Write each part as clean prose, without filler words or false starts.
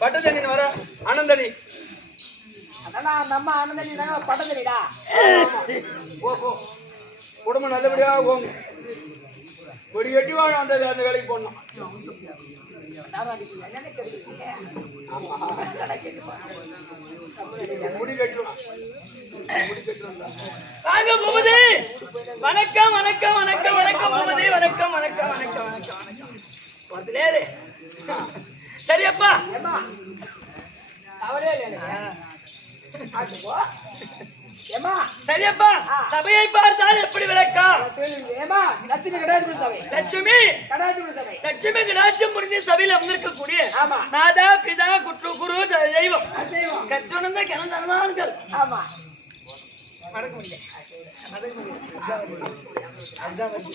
பட்ட தண்ணி வர ஆனந்தனி நம்ம ஆனந்தனி பட்ட தண்ணிடா. குடும்பம் நல்லபடியா கொடி கட்டி வாங்க அந்த வேலைக்கு போடணும். முடி கட்டுவோம். வணக்கம் வணக்கம் வணக்கம் வணக்கம் பூமதி. வணக்கம் வணக்கம் வணக்கம் வணக்கம் வணக்கம். சரியப்பா சரியப்பா சபையை பார்த்தால் எப்படி விளக்கம்? லட்சுமி லட்சுமி லட்சுமி கடாட்சியம் புரிஞ்சு சபையில் அமர்ந்திருக்கக்கூடிய மாதா பிதா குற்று குரு தெய்வம் கற்றுணர்ந்த கிணந்தனமான்கள். ஆமா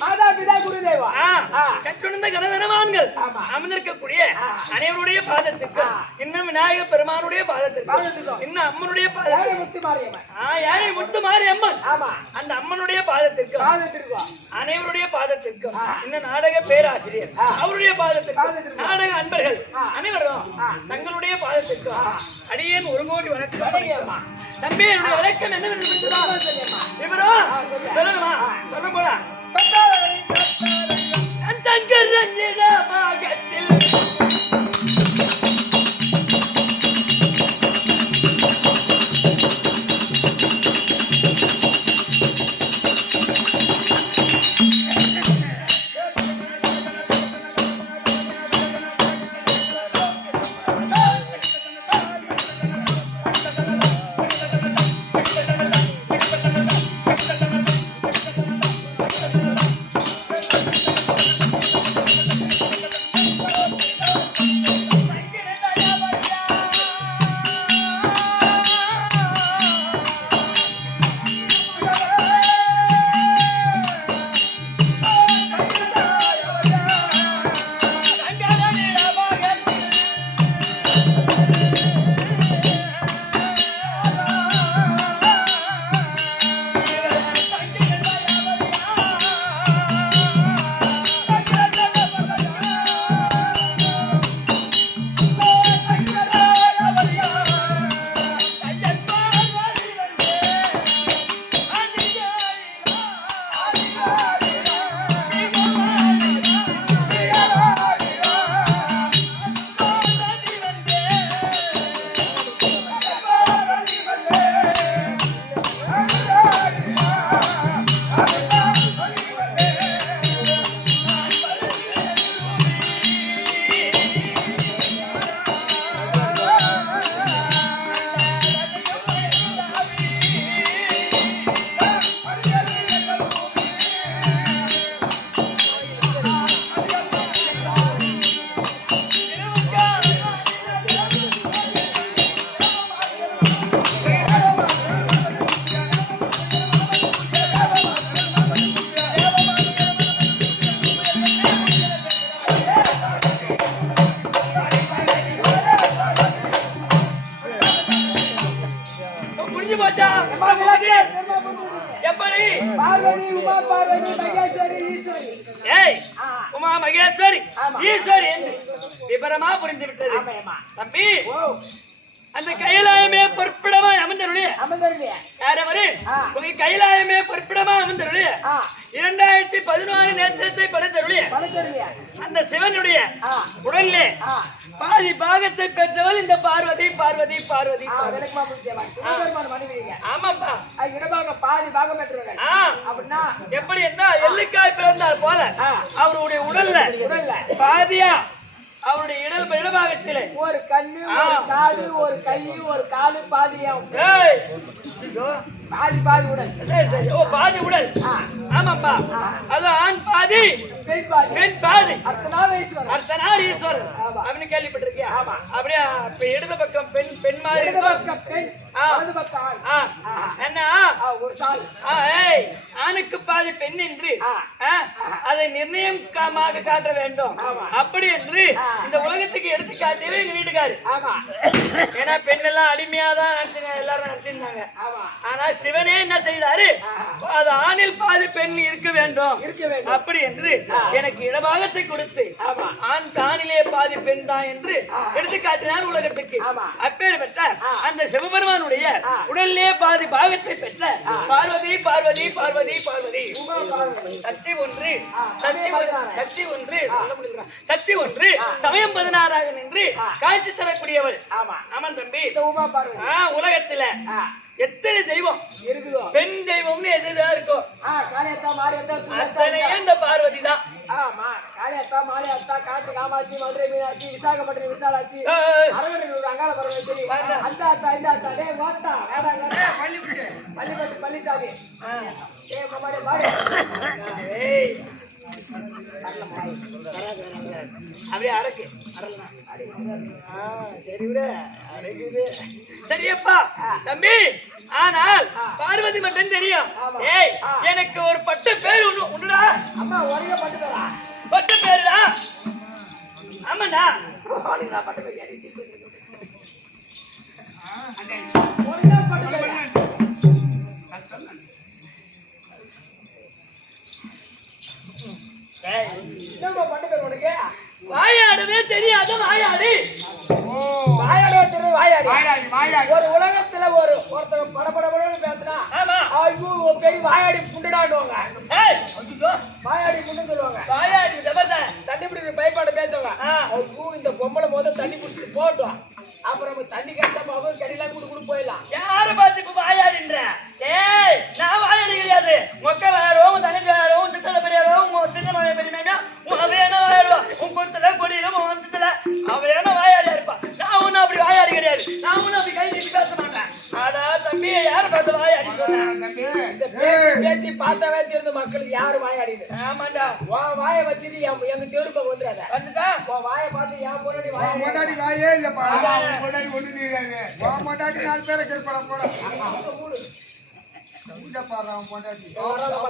மாதா பிதா குரு தெய்வம் கற்றுணர்ந்த கணதனமான்கள் அமர்ந்திருக்கக்கூடிய அனைவருடைய பாதத்துக்கு இன்னும் விநாயக பெருமானுடைய பாதத்துக்கு இன்னும் அம்மனுடைய ஏழை முத்து மாரியம்மன் அந்த அம்மனுடைய பாதத்திற்கு அனைவருடைய பாதத்திற்கு இன்னும் நாடக பேராசிரியர் அவருடைய பாதத்திற்கு நாடக அன்பர்கள் அனைவரும் தங்களுடைய பாதத்திற்கு அடியேன் ஒரு கோடி வணக்கம். தம்பி என்னுடைய வணக்கம் என்னவென்று இவரோ சொல்லுமா சொல்ல போல சங்கர் ரஞ்சித பாகத்தில் உமா மகேஸ்வரி ஈஸ்வரி என்று விபரமா புரிந்து விட்டது. தம்பி அந்த கைலாயமே பொறுப்பிடமாய் அமர்ந்தருடைய கைலாயமே பொறுப்பிடமா அமர்ந்தருடைய 2014 நேத்திரத்தை படைத்தருடைய அந்த சிவனுடைய உடலிலே பாதி பாகத்தை பெற்றவள் இந்த பார்வதி. பார்வதி பார்வதி ஆமாப்பா பாதி பாகம் பெற்றவர்கள் அப்படின்னா எப்படி என்ன எல்லிக்காய் பிறந்தால் போல அவருடைய உடல்ல பாதியா அவருடைய இடபாகத்திலே ஒரு கண்ணு ஒரு காது ஒரு கை ஒரு காலு பாதியாகும். பாதி பாதி உடல். சரி சரி. ஓ பாதி உடல். ஆமாப்பா. அது ஆண் பாதி பெண் பாதி. அர்த்தநாரீஸ்வரர் அப்படின்னு கேள்விப்பட்டிருக்கியா? ஆமா. அப்படியே இடது பக்கம் பெண் மாதிரி இருக்கும். வலது பக்கம் ஆண். என்ன ஒரு சால். ஏய், ஆணுக்கு பாதி பெண் என்று அதை நிர்ணயமாக காட்ட வேண்டும். அப்படி என்று இந்த உலகத்துக்கு எடுத்து காட்டியவே எங்க வீட்டுக்காரு. ஏன்னா பெண் எல்லாம் அடிமையாதான் எல்லாரும் நடத்திருந்தாங்க. ஆனா சிவனே என்ன செய்தாரு, அது ஆணில் பாதி பெண் இருக்க வேண்டும் அப்படி என்று எனக்கு இடபாகத்தை கொடுத்து ஆணிலே பாதி பெண் தான் என்று எடுத்து காட்டினார் உலகத்துக்கு. அப்பேற்பட்ட அந்த சிவபெருமானுடைய உடலிலே பாதி பாகத்தை பெற்ற பார்வதி பார்வதி பார்வதி பார்வதி சக்தி ஒன்று சமயம் 16 நின்று காட்சி தரக்கூடியவள். ஆமாம் தம்பி, உலகத்துல எத்தனை தெய்வம் இருக்குதோ பெண் தெய்வம்னு எதுதான் இருக்கோ அத்தனையும் இந்த பார்வதி தான். காளியத்தா, மாளியத்தா, காட்டு காமாட்சி, மதுரை மீனாட்சி, விசாகப்பட்டினம் விசாலாட்சி, அரவணூர் அங்காள பரமேஸ்வரி, அந்த அத்தா இந்த அத்தா, டே வாட்டா பள்ளிப்பட்டு பள்ளிச்சாமி, அப்படியே அடக்கு. சரி விட அடக்குது. சரியப்பா தம்பி, ஆனால் பார்வதி மட்டும் தெரியும். ஏய், எனக்கு ஒரு பட்டு பேர் ஒண்ணு உண்டுடா. அம்மா ஒரே பட்டுடா. பட்டு பேருடா. ஆமாண்டா, பட்டு பேர் ஒரே பட்டு பேர். வாயாடவே தெரியாது. வாயாடி வாயாடி ஒரு உலகத்துல ஒருத்தர் படபடன்னு பேசுனா ஐயோ பெரிய வாயாடி புண்டுடாடுவாங்க. வாயாடி புண்டு சொல்லுவாங்க. வாயாடி தண்ணி பிடிக்கிற பயப்பாடு பேசுவாங்க. ஐயோ இந்த பொம்பளை முதல் தண்ணி குடிச்சிட்டு போட்டோம், அப்புறம் தண்ணி கட்டாம அவங்க கறியெல்லாம் கூட போயிடலாம். யாரு பார்த்து இப்ப வாயாடின்ற? ஏய், நான் வாயாடி கிடையாது. மொக்க வாயாடுவோம், உன் தங்கச்சி வாயாடுவோம், உன் சித்தல பெரியாடுவோம், உன் சின்ன மகன் பெரியமையா, உன் அவையான வாயாடுவா, உன் கொத்தல கொடியில உன் வந்ததுல அவையான வாயாடியா இருப்பா. நான் ஒன்னும் அப்படி வாயாடி கிடையாது. நான் ஒன்னும் அப்படி கை நீட்டி பேச மாட்டேன். ஆனா தம்பி, யாரு பார்த்து வாயாடி இந்த பேச்சு பார்த்தாவே தெரிந்த மக்களுக்கு யாரு வாயாடிது. ஆமாண்டா, வாயை வச்சுட்டு எங்க தெருப்ப வந்துடாத. வந்துட்டா வாயை பார்த்து என் பொண்ணாடி பொண்டாட்டி வாயே இல்லப்பா. பொண்டாட்டி ஒண்ணு நீங்க பொண்டாட்டி 4 பேரை கெடுப்பா போட.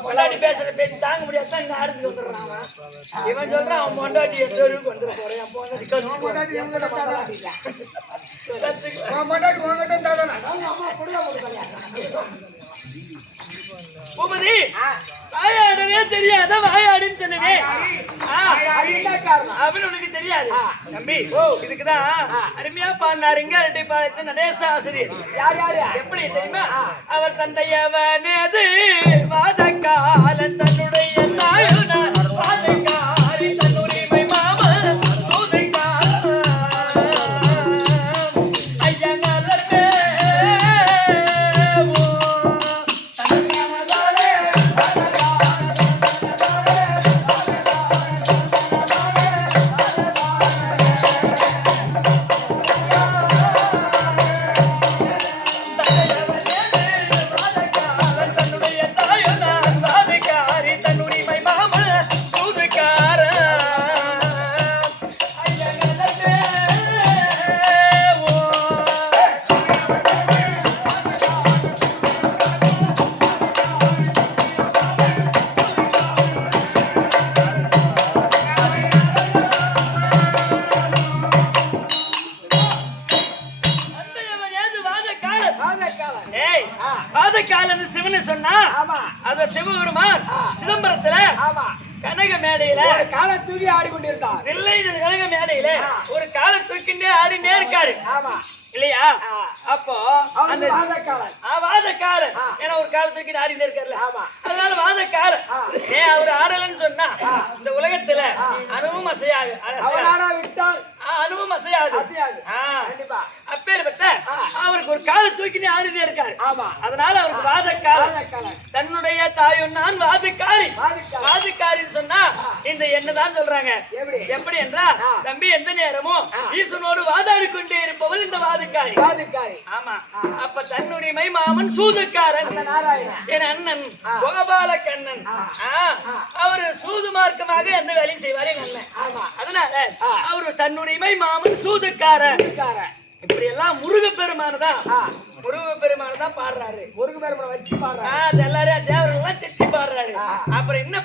பொண்டாட்டி பேசுற பேச்சு தாங்க முடியாது. இங்க ஆடுத்து வந்துடுறான். இவன் சொல்றான் அவன் பொண்டாட்டி தெருவுக்கு வந்துட போறேன். என் பொண்டாட்டி பொண்டாட்டி வாங்கட்டும் தானே. பூபதி, வாயாடவே தெரியாத வாயாடின்னு சொன்னே அப்படின்னு உனக்கு தெரியாது தம்பி. இதுக்குதான் அருமையா பாடினாருங்க இரட்டைப்பாளையத்து நடேச ஆசிரியர். யார் யாரு எப்படி தெரியுமா? அவர் தந்தையவனது வாதக்காலன் தன்னுடைய தாயுனார் வாதக்காரி தன்னுரிமை மாமன் சூதைக்கார் ஐயங்களே வாதக்காலன் சிவனை சொன்னா அத சிவபெருமான் சிதம்பரத்துல கனக மேடையில ஒரு காலை தூக்கி ஆடிக்கொண்டிருந்தார். இல்லை, கனக மேடையில ஒரு காலை தூக்கிண்டே ஆடினே இருக்காரு இல்லையா? அப்போ அந்த வாதக்காலன் ஏன்னா ஒரு காலை தூக்கி ஆடினே இருக்காருல்ல, அதனால வாதக்காலன் ஏன் அவர் ஆடலன்னு சொன்னா இந்த உலகத்துல அணுவும் அசையாது. அணுவும் அசையாது. அப்பேற்பட்ட அவருக்கு ஒரு காலை தூக்கினே ஆடினே இருக்காரு. அதனால அவருக்கு வாதக்காலன். தன்னுடைய தாயும் நான் வாதக்காரி. வாதக்காரின்னு சொன்னா இந்த என்னதான் சொல்றாங்க. எப்படி என்றா தம்பி, எந்த நேரமும் ஈசனோடு வாதாடி கொண்டே இருப்பவள் இந்த வாதக்காரி. ஆமா. அப்ப தன்னுரிமை மாமன் சூதுக்காரன் என் அண்ணன் கோபால கண்ணன். அவரு சூது மார்க்கமாக எந்த வேலையும் செய்வாரு எங்க அண்ணன். அதனால அவரு தன்னுரிமை மாமன் சூதுக்காரன். இப்படி எல்லாம் முருகப்பெருமானதான் பாடுறாரு. முருகப்பெருமானை வச்சு பாடுறாரு. அது எல்லாரையும் தேவரெல்லாம் திட்டி பாடுறாரு. அப்புறம் என்ன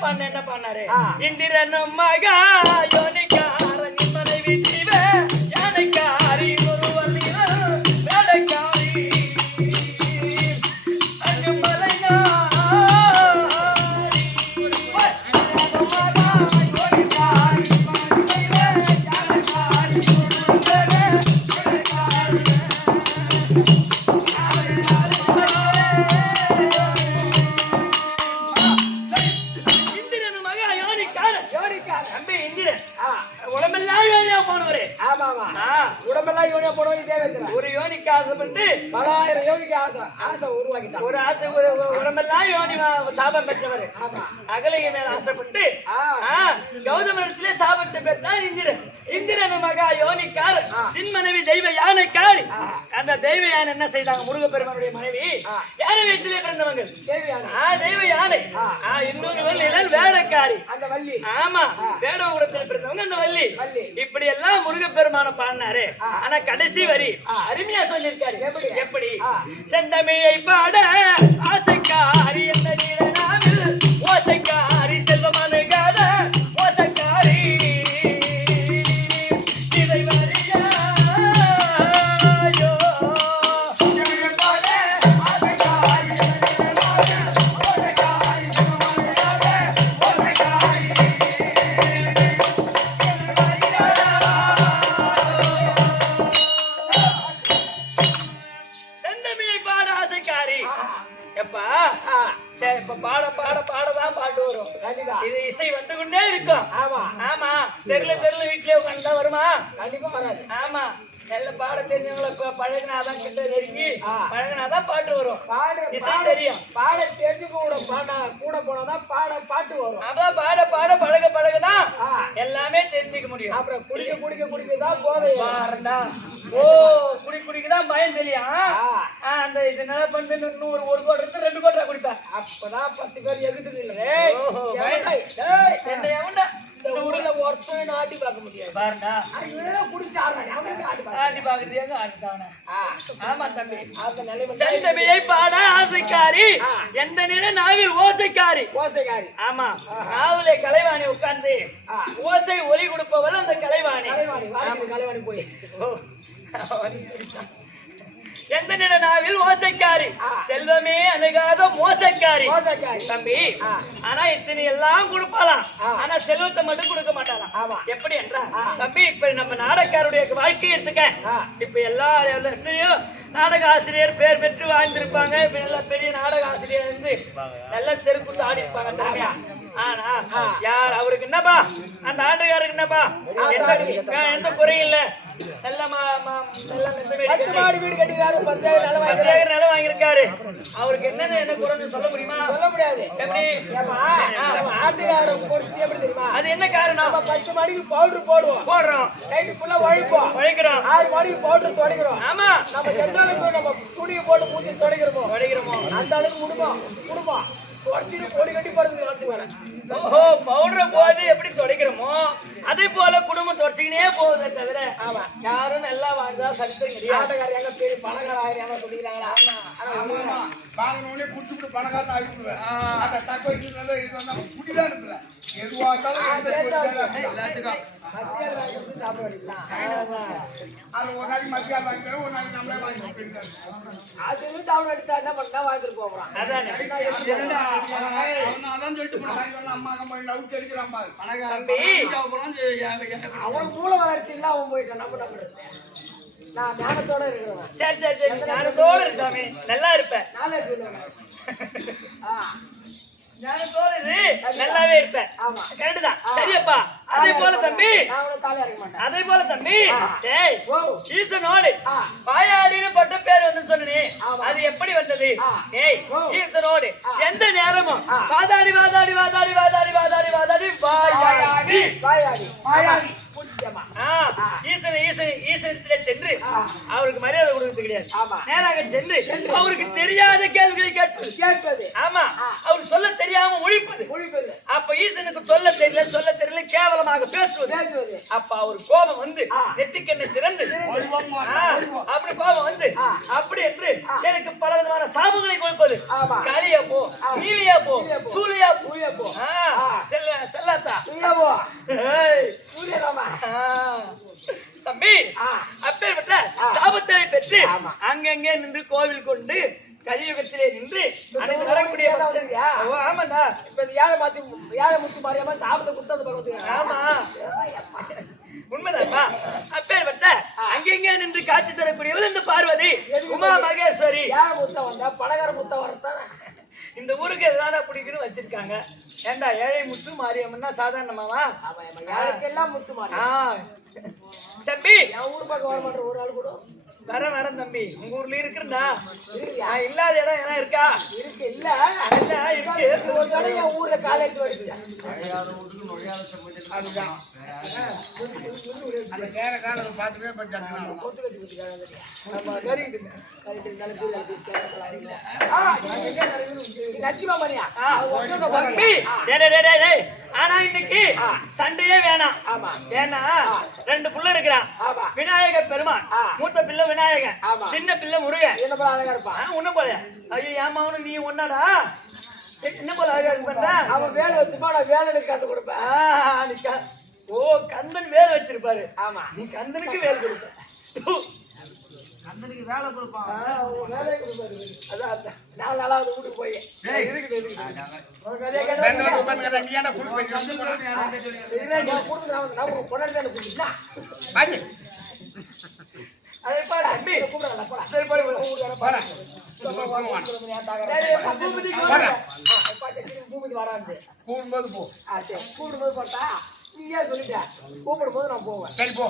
பண்ணாரு? இந்திரனும் மகா யோனிக்காரன் மனைவி சிவ யானைக்காரி வேலைக்காரி அங்கு மலையா ஒரு யோனிக்கு ஆசைப்பட்டு 1000 யோனிக்கு ஆசை உருவாக்கிட்டான். ஒரு ஆசை உடம்பெல்லாம் யோனி சாபம் பெற்றவர். அகலைய மேல ஆசைப்பட்டு கௌதமரத்திலே சாபத்தை பெற்றார் இந்திரன். இந்திரன் மகா யோனிக்கார் தின் மனைவி தெய்வ யானைக்காரி. அந்த தெய்வ யானை என்ன செய்தாங்க? முருகப்பெருமானுடைய மனைவி யானை வயிற்றிலே பிறந்தவங்க தெய்வ யானை. இன்னொரு நிழல் வேடக்காரி அந்த வள்ளி. ஆமா, வேடகுலத்தில் பிறந்தவங்க அந்த வள்ளி. இப்படி எல்லாம் முருகப்பெருமான பாடினாரு. ஆனா கடைசி வரி அருமையா சொல்லியிருக்காரு. எப்படி? செந்தமிழை பாட ஆசைக்காரி என்ற நீலனாவில் ஓசைக்காரி செல்வமான காட ஓசைக்காரி இதை வரியாயோ பாடதான் பாட்டு வரும். இது இசை வந்து கொண்டே இருக்கும். ஆமா, தெருல வீட்லயே உட்காந்தா வருமா? கண்டிப்பா வராது. ஆமா, நல்ல பாட தெரிஞ்சவங்களை பழகினாதான் கிட்ட நெருங்கி பழகினாதான் பாட்டு வரும். இசை தெரியும். பாட தெரிஞ்சு கூட போனாதான் பாட்டு வரும். அதான் பாட பழகதான் எல்லாமே தெரிஞ்சுக்க முடியும். அப்புறம் குடிக்கதான் போதை. ஓ, குடிக்குதான் பயம் தெரியும். அந்த இது என்ன பண்ணு, இன்னும் ஒரு கோட்டை இருக்கு, 2 கோட்டை குடிப்பேன். அப்பதான் 10 பேர் எகுது இல்லை. இந்த ஊர்ல ஒருத்தன் ஆட்டி பார்க்க முடியாது. பாருடா, குடிச்சு ஆட்டி பாக்குறதுக்கு ஆட்டிட்டாங்க. ஆமா தம்பி, செந்தமிழை பாட ஆசைக்காரி எந்த நிலை நாவில் ஓசைக்காரி. ஆமா, நாவிலே கலைவாணி உட்கார்ந்து ஓசை ஒலி கொடுப்பவள் அந்த கலைவாணி. போய் எந்த நில நாவில் ஓசைக்காரி செல்வமே அணுகாத மோசக்காரி தம்பி. ஆனா இத்தனை எல்லாம் கொடுப்பாளாம், ஆனா செல்வத்தை மட்டும் கொடுக்க மாட்டாளாம். எப்படி என்றா தம்பி, இப்ப நம்ம நாடகாருடைய வாழ்க்கையை எடுத்துக்க. இப்ப எல்லா நாடக ஆசிரியர் பேர் பெற்று வாழ்ந்திருப்பாங்க. இப்ப நல்ல பெரிய நாடக ஆசிரியர் இருந்து நல்ல தெருக்குத்து ஆடி இருப்பாங்க. ஆனா யார் அவருக்கு என்னப்பா, அந்த ஆட்டக்காரருக்கு என்னப்பா, எந்த குறையும் இல்ல. வீடு கட்டி நிலம் வாங்கியிருக்காரு. அவருக்கு என்ன குறைன்னு சொல்ல முடியுமா? சொல்ல முடியாது. எப்படி? ஆட்டுக்காரன் பொறுத்து எப்படி தெரியுமா? அது என்ன காரணம்? 10 மணிக்கு பவுடர் போடுறோம், நைட்டு ஃபுல்லா உழைக்கிறோம், 6 மணிக்கு பவுடர் துடைக்கிறோம். ஆமா, நம்ம எந்த அளவுக்கு நம்ம துணியை போட்டு மூஞ்சி துடைக்கிறோமோ அந்த அளவுக்கு குடும்பம் துடைச்சிட்டு பொடி கட்டி போறது. ஓஹோ, பவுடரை போட்டு எப்படி துடைக்கிறோமோ அதே போல குடும்பம் துடைச்சிக்கினே போகுதே தவிர யாரும் நல்லா வாழ்ந்தா சரித்திரம் கிடையாது. எங்க பெரிய பணக்கார ஆயிரம் சொல்லிக்கிறாங்களா? வாங்கினோடனே குடிச்சுட்டு பணக்காரன் ஆகிடுவேன். அந்த தக்க வச்சுருந்தா இது வந்தா குடிதான் இருந்தேன். எதுவா அது ஒரு நாளைக்கு மத்தியானம் வாங்கிக்கிறோம், ஒரு நாளைக்கு நம்மளே வாங்கி அது டவுன் அடிச்சா என்ன பண்ணா வாங்கிட்டு போவான். அம்மா நவுச்சு அடிக்கிறான் பாரு. அவன் மூல வளர்ச்சி இல்ல, அவன் போயிட்டான். நம்ம நான் ஞானத்தோட இருக்கிறவன். சரி ஞானத்தோட இருக்காமே நல்லா இருப்பேன். நானே சொல்லுவேன். நல்லாவே இருப்பேன். கரெக்ட் தான். சரியப்பா. அதே போல தம்பி, ஈசனோடு பாயாடின்னு பட்ட பேர் வந்து சொன்னே, அது எப்படி வந்தது? ஈசனோடு எந்த நேரமும் வாதாடி வாதாடி வாதாடி வாதாடி வாதாடி வாதாடி வாயாடி ஈசனை ஈசனத்திலே சென்று அவருக்கு மரியாதை கொடுக்கிறது கிடையாது. ஆமா. நேராக சென்று அவருக்கு தெரியாத கேள்விகளை கேட்பது. ஆமா, அவருக்கு சொல்ல தெரியாம ஒழிப்பது. அப்ப ஈசனுக்கு சொல்ல தெரியல கேவலமாக பேசுவது. அப்ப அவர் கோபம் வந்து நெற்றிக்கண்ணை திறந்து அப்படி கோபம் வந்து அப்படி என்று எனக்கு பல விதமான சாபங்களை கொடுப்பது. காளியா போ, நீலியா போ, சூலியா போ, செல்லாத்தா தம்பி, அப்பேற்பட்ட சாபத்தை பெற்று அங்கங்கே நின்று கோவில் கொண்டு கலியுகத்திலே நின்று அனைத்து வரக்கூடிய ஆமாண்டா. இப்ப யாரை முத்து மாறியாம சாபத்தை கொடுத்தது. ஆமா, உண்மைதான்ப்பா. அப்பேற்பட்ட அங்கெங்கே நின்று காட்சி தரக்கூடியவள் இந்த பார்வதி உமா மகேஸ்வரி. யாரை முத்த வந்தா பணக்கார முத்த வரத்தான் இந்த ஊருக்கு எதான பிடிக்குன்னு வச்சிருக்காங்க. ஏண்டா ஏழை முத்து மாரியம்மன்னா சாதாரணமாவா? யாருக்கெல்லாம் முத்து மாறி தம்பி, என் ஊர் பக்கம் வர மாட்டேன் ஒரு ஆள் கூட. வரேன் தம்பி. உங்க ஊர்ல இருக்குண்டா இல்லாத இடம் இருக்கா? இருக்கு. இல்ல இருக்கு. ஒரு தடவை என் ஊர்ல காலேஜ் வருது. அந்த நேர காலம் பார்த்துட்டே ஆனா இன்னைக்கு சண்டையே வேணாம். ஏன்னா 2 புள்ள இருக்கிறான். விநாயக பெருமான் மூத்த பிள்ளை விநாயகன், சின்ன பிள்ளை முருகன். என்ன போல அழகா இருப்பான். ஒண்ணு போல. ஐயோ ஏமாவனு நீ ஒன்னாடா என்ன போல அழகா இருப்பா. அவன் வேலை வச்சுப்பா, நான் வேலை கத்து கொடுப்பேன். ஓ, கந்தன் வேலை வச்சிருப்பாரு. ஆமா, நீ கந்தனுக்கு வேலை கொடுப்ப. கந்தனுக்கு வேலை கொடுப்பான். வேலை கொடுப்பாரு. அதான் 4 நாளாவது வீட்டுக்கு போய் கூப்பிடும்போது போட்டா நீயே சொல்லிட்ட. கூப்பிடும் போது நான் போவேன். சரி போ.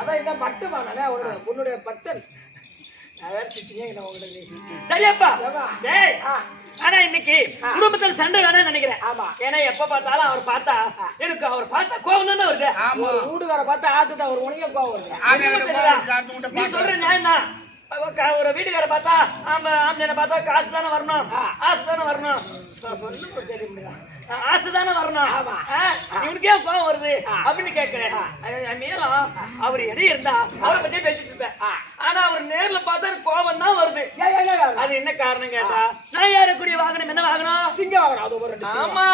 அதான் என்ன பட்டுமா நானே உன்னுடைய பட்டன். சரியாப்பா. ஆனா இன்னைக்கு குடும்பத்துல சண்டை வேணும்னு நினைக்கிறேன். ஆமா, ஏன்னா எப்ப பார்த்தாலும் அவர் பார்த்தா எனக்கு அவர் பார்த்தா கோபம் தானே வருது. வீட்டுக்கார பார்த்தா ஆத்துட்டா ஒரு உனக்கே கோபம் வருது. நீ சொல்ற நியாயம் தான். ஒரு வீட்டுக்கார பார்த்தா ஆம்பளை பார்த்தா காசு தானே வரணும், ஆசை தானே வரணும், ஆசை தானே வரணும். இவனுக்கே கோபம் வருது அப்படின்னு கேட்கிறேன். மேலும் அவர் இடையே இருந்தா அவரை பத்தியே பேசிட்டு இருப்பேன். ஆனா அவர் நேர்ல பார்த்தா கோபம் தான் வருது. அது என்ன காரணம் கேட்டா, நான் ஏறக்கூடிய வாகனம் என்ன வாகனம்? சிங்க வாகனம். அது ஒரு ஆமா.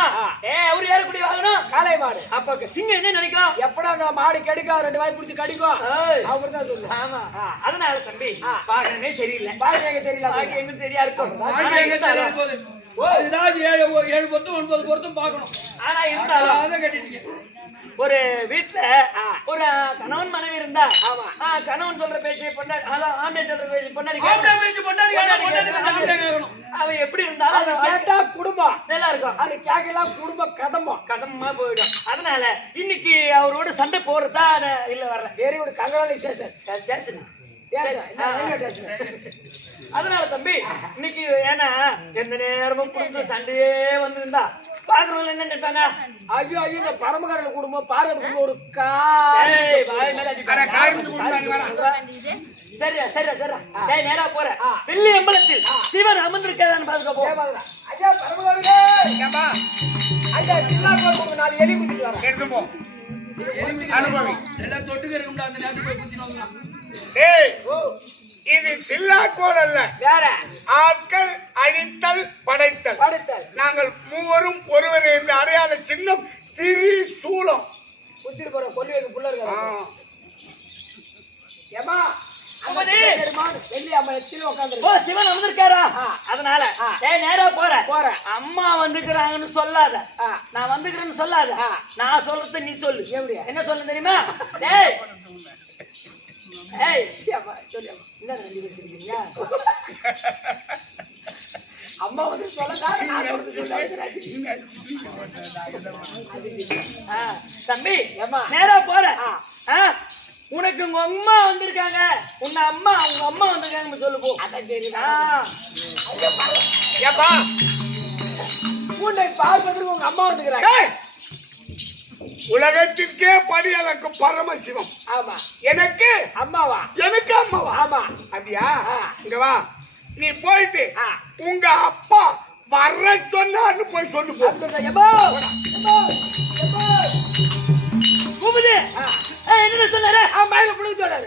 அவரு ஏறக்கூடிய வாகனம் காளை மாடு. அப்ப சிங்கம் என்ன நினைக்கும்? எப்படா அந்த மாடு கடிக்கும், 2 வாய் பிடிச்சி கடிக்கும் அப்படிதான் சொல்லு. ஆமா, அதனால தம்பி வாகனமே சரியில்லை. வாகனம் சரியில்லை. பாக்கி எங்க சரியா இருக்கும். ஏதாவது 7 பொருத்தம் 9 பொருத்தம் பார்க்கணும். ஆனா இருந்தாலும் கட்டிட்டீங்க. ஒரு வீட்டுல ஒரு கணவன் மனைவி இருந்தா கணவன் சொல்ற பேச்சு பொண்டாடி, ஆம்பளை சொல்ற பேச்சு பொண்டாடி அவன் எப்படி இருந்தாலும் அது கேட்டா குடும்பம் நல்லா இருக்கும். அது கேட்கலாம் குடும்ப கதமா போயிடும். அதனால இன்னைக்கு அவரோட சண்டை போறதா இல்ல வர்ற வேற ஒரு கங்கராலி ஸ்டேஷன். அதனால தம்பி இன்னைக்கு ஏன்னா எந்த நேரமும் குடும்ப சண்டையே வந்திருந்தா பாக்குறவங்க என்ன நினைப்பாங்க? ஐயோ இந்த பரமகாரன் குடும்பம் பார்வதி ஒரு நேரா போற வெள்ளி அம்பலத்தில் சிவன் அமர்ந்திருக்கான்னு பாத்துக்க போ. ஐயா பரமகாரனே, ஐயா சின்ன 4 எலி குத்திட்டு வரேன். எடுத்து போ. அனுபவி எல்லாம் தொட்டுக்க இருக்கும்டா, அந்த நேரத்துக்கு போய் குத்திடுவாங்க. இது சில்லாக்கோல் அல்ல, வேற ஆட்கள் அழித்தல் படைத்தல். நாங்கள் மூவரும் ஒருவர் என்ற அடையாள சின்னம் திரிசூலம். குத்திட்டு போற கொல்லிக்கு புள்ள இருக்காங்க. ஏமா சிவன் வந்திருக்காரா? அதனால நேரா போற அம்மா வந்துக்கிறாங்கன்னு சொல்லாத, நான் வந்துக்கிறேன்னு சொல்லாத. நான் சொல்றது நீ சொல்லு. என்ன சொல்ல தெரியுமா? அம்மா வந்து தம்பி நேரா போற உனக்கு உங்க அம்மா வந்திருக்காங்க, உங்க அம்மா வந்திருக்காங்க சொல்லு போ. அதான் தெரியுதா? உன்னை பார்ப்பதற்கு உங்க அம்மா வந்துக்கிறாங்க. உலகத்திற்கே படி அளக்கும் பரமசிவம். ஆமா. எனக்கு அம்மாவா? எனக்கு அம்மாவா? ஆமா. அப்படியா? இங்க வா, நீ போயிட்டு உங்க அப்பா வர்ற சொன்னான்னு போய் சொல்லு போ. கூப்பிடு. என்ன சொன்னாரு? மயில புடிச்சு சொன்னாரு.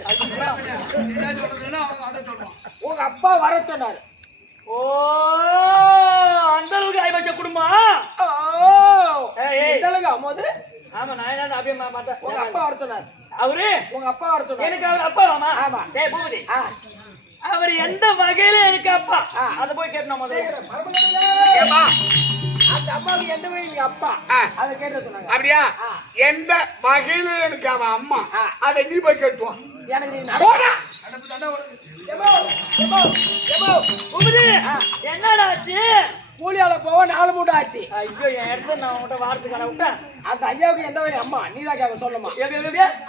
உங்க அப்பா வர சொன்னாரு. ஓ, அந்த அளவுக்கு ஆகி வச்ச குடும்பம். இந்த அளவுக்கு அம்மோது. ஆமா, நான் என்ன அப்படியே மாட்டேன். உங்க அப்பா வர சொன்னாரு. அவரு உங்க அப்பா வர சொன்னாரு. எனக்கு அவர் அப்பாவாமா? ஆமா. டேய் பூபதி, அவர் எந்த வகையில எனக்கு அப்பா? அத போய் கேட்டோம் முதல்ல. ஏமா அந்த அம்மாவுக்கு எந்த வகையில நீங்க அப்பா? அத கேட்க சொன்னாங்க. அப்படியா? எந்த வகையில எனக்கு அவன் அம்மா, அதை நீ போய் கேட்டுவா. எனக்கு நீ போடா. பூபதி, என்னடா ஆச்சு? கூலியால போவ 4 மூட்டை ஆச்சு. ஐயோ, என் இடத்துல நான் உன்கிட்ட வாரத்துக்கான விட்டேன். அந்த ஐயாவுக்கு எந்த வகையில அம்மா நீதான் கேட்க சொல்லுமா?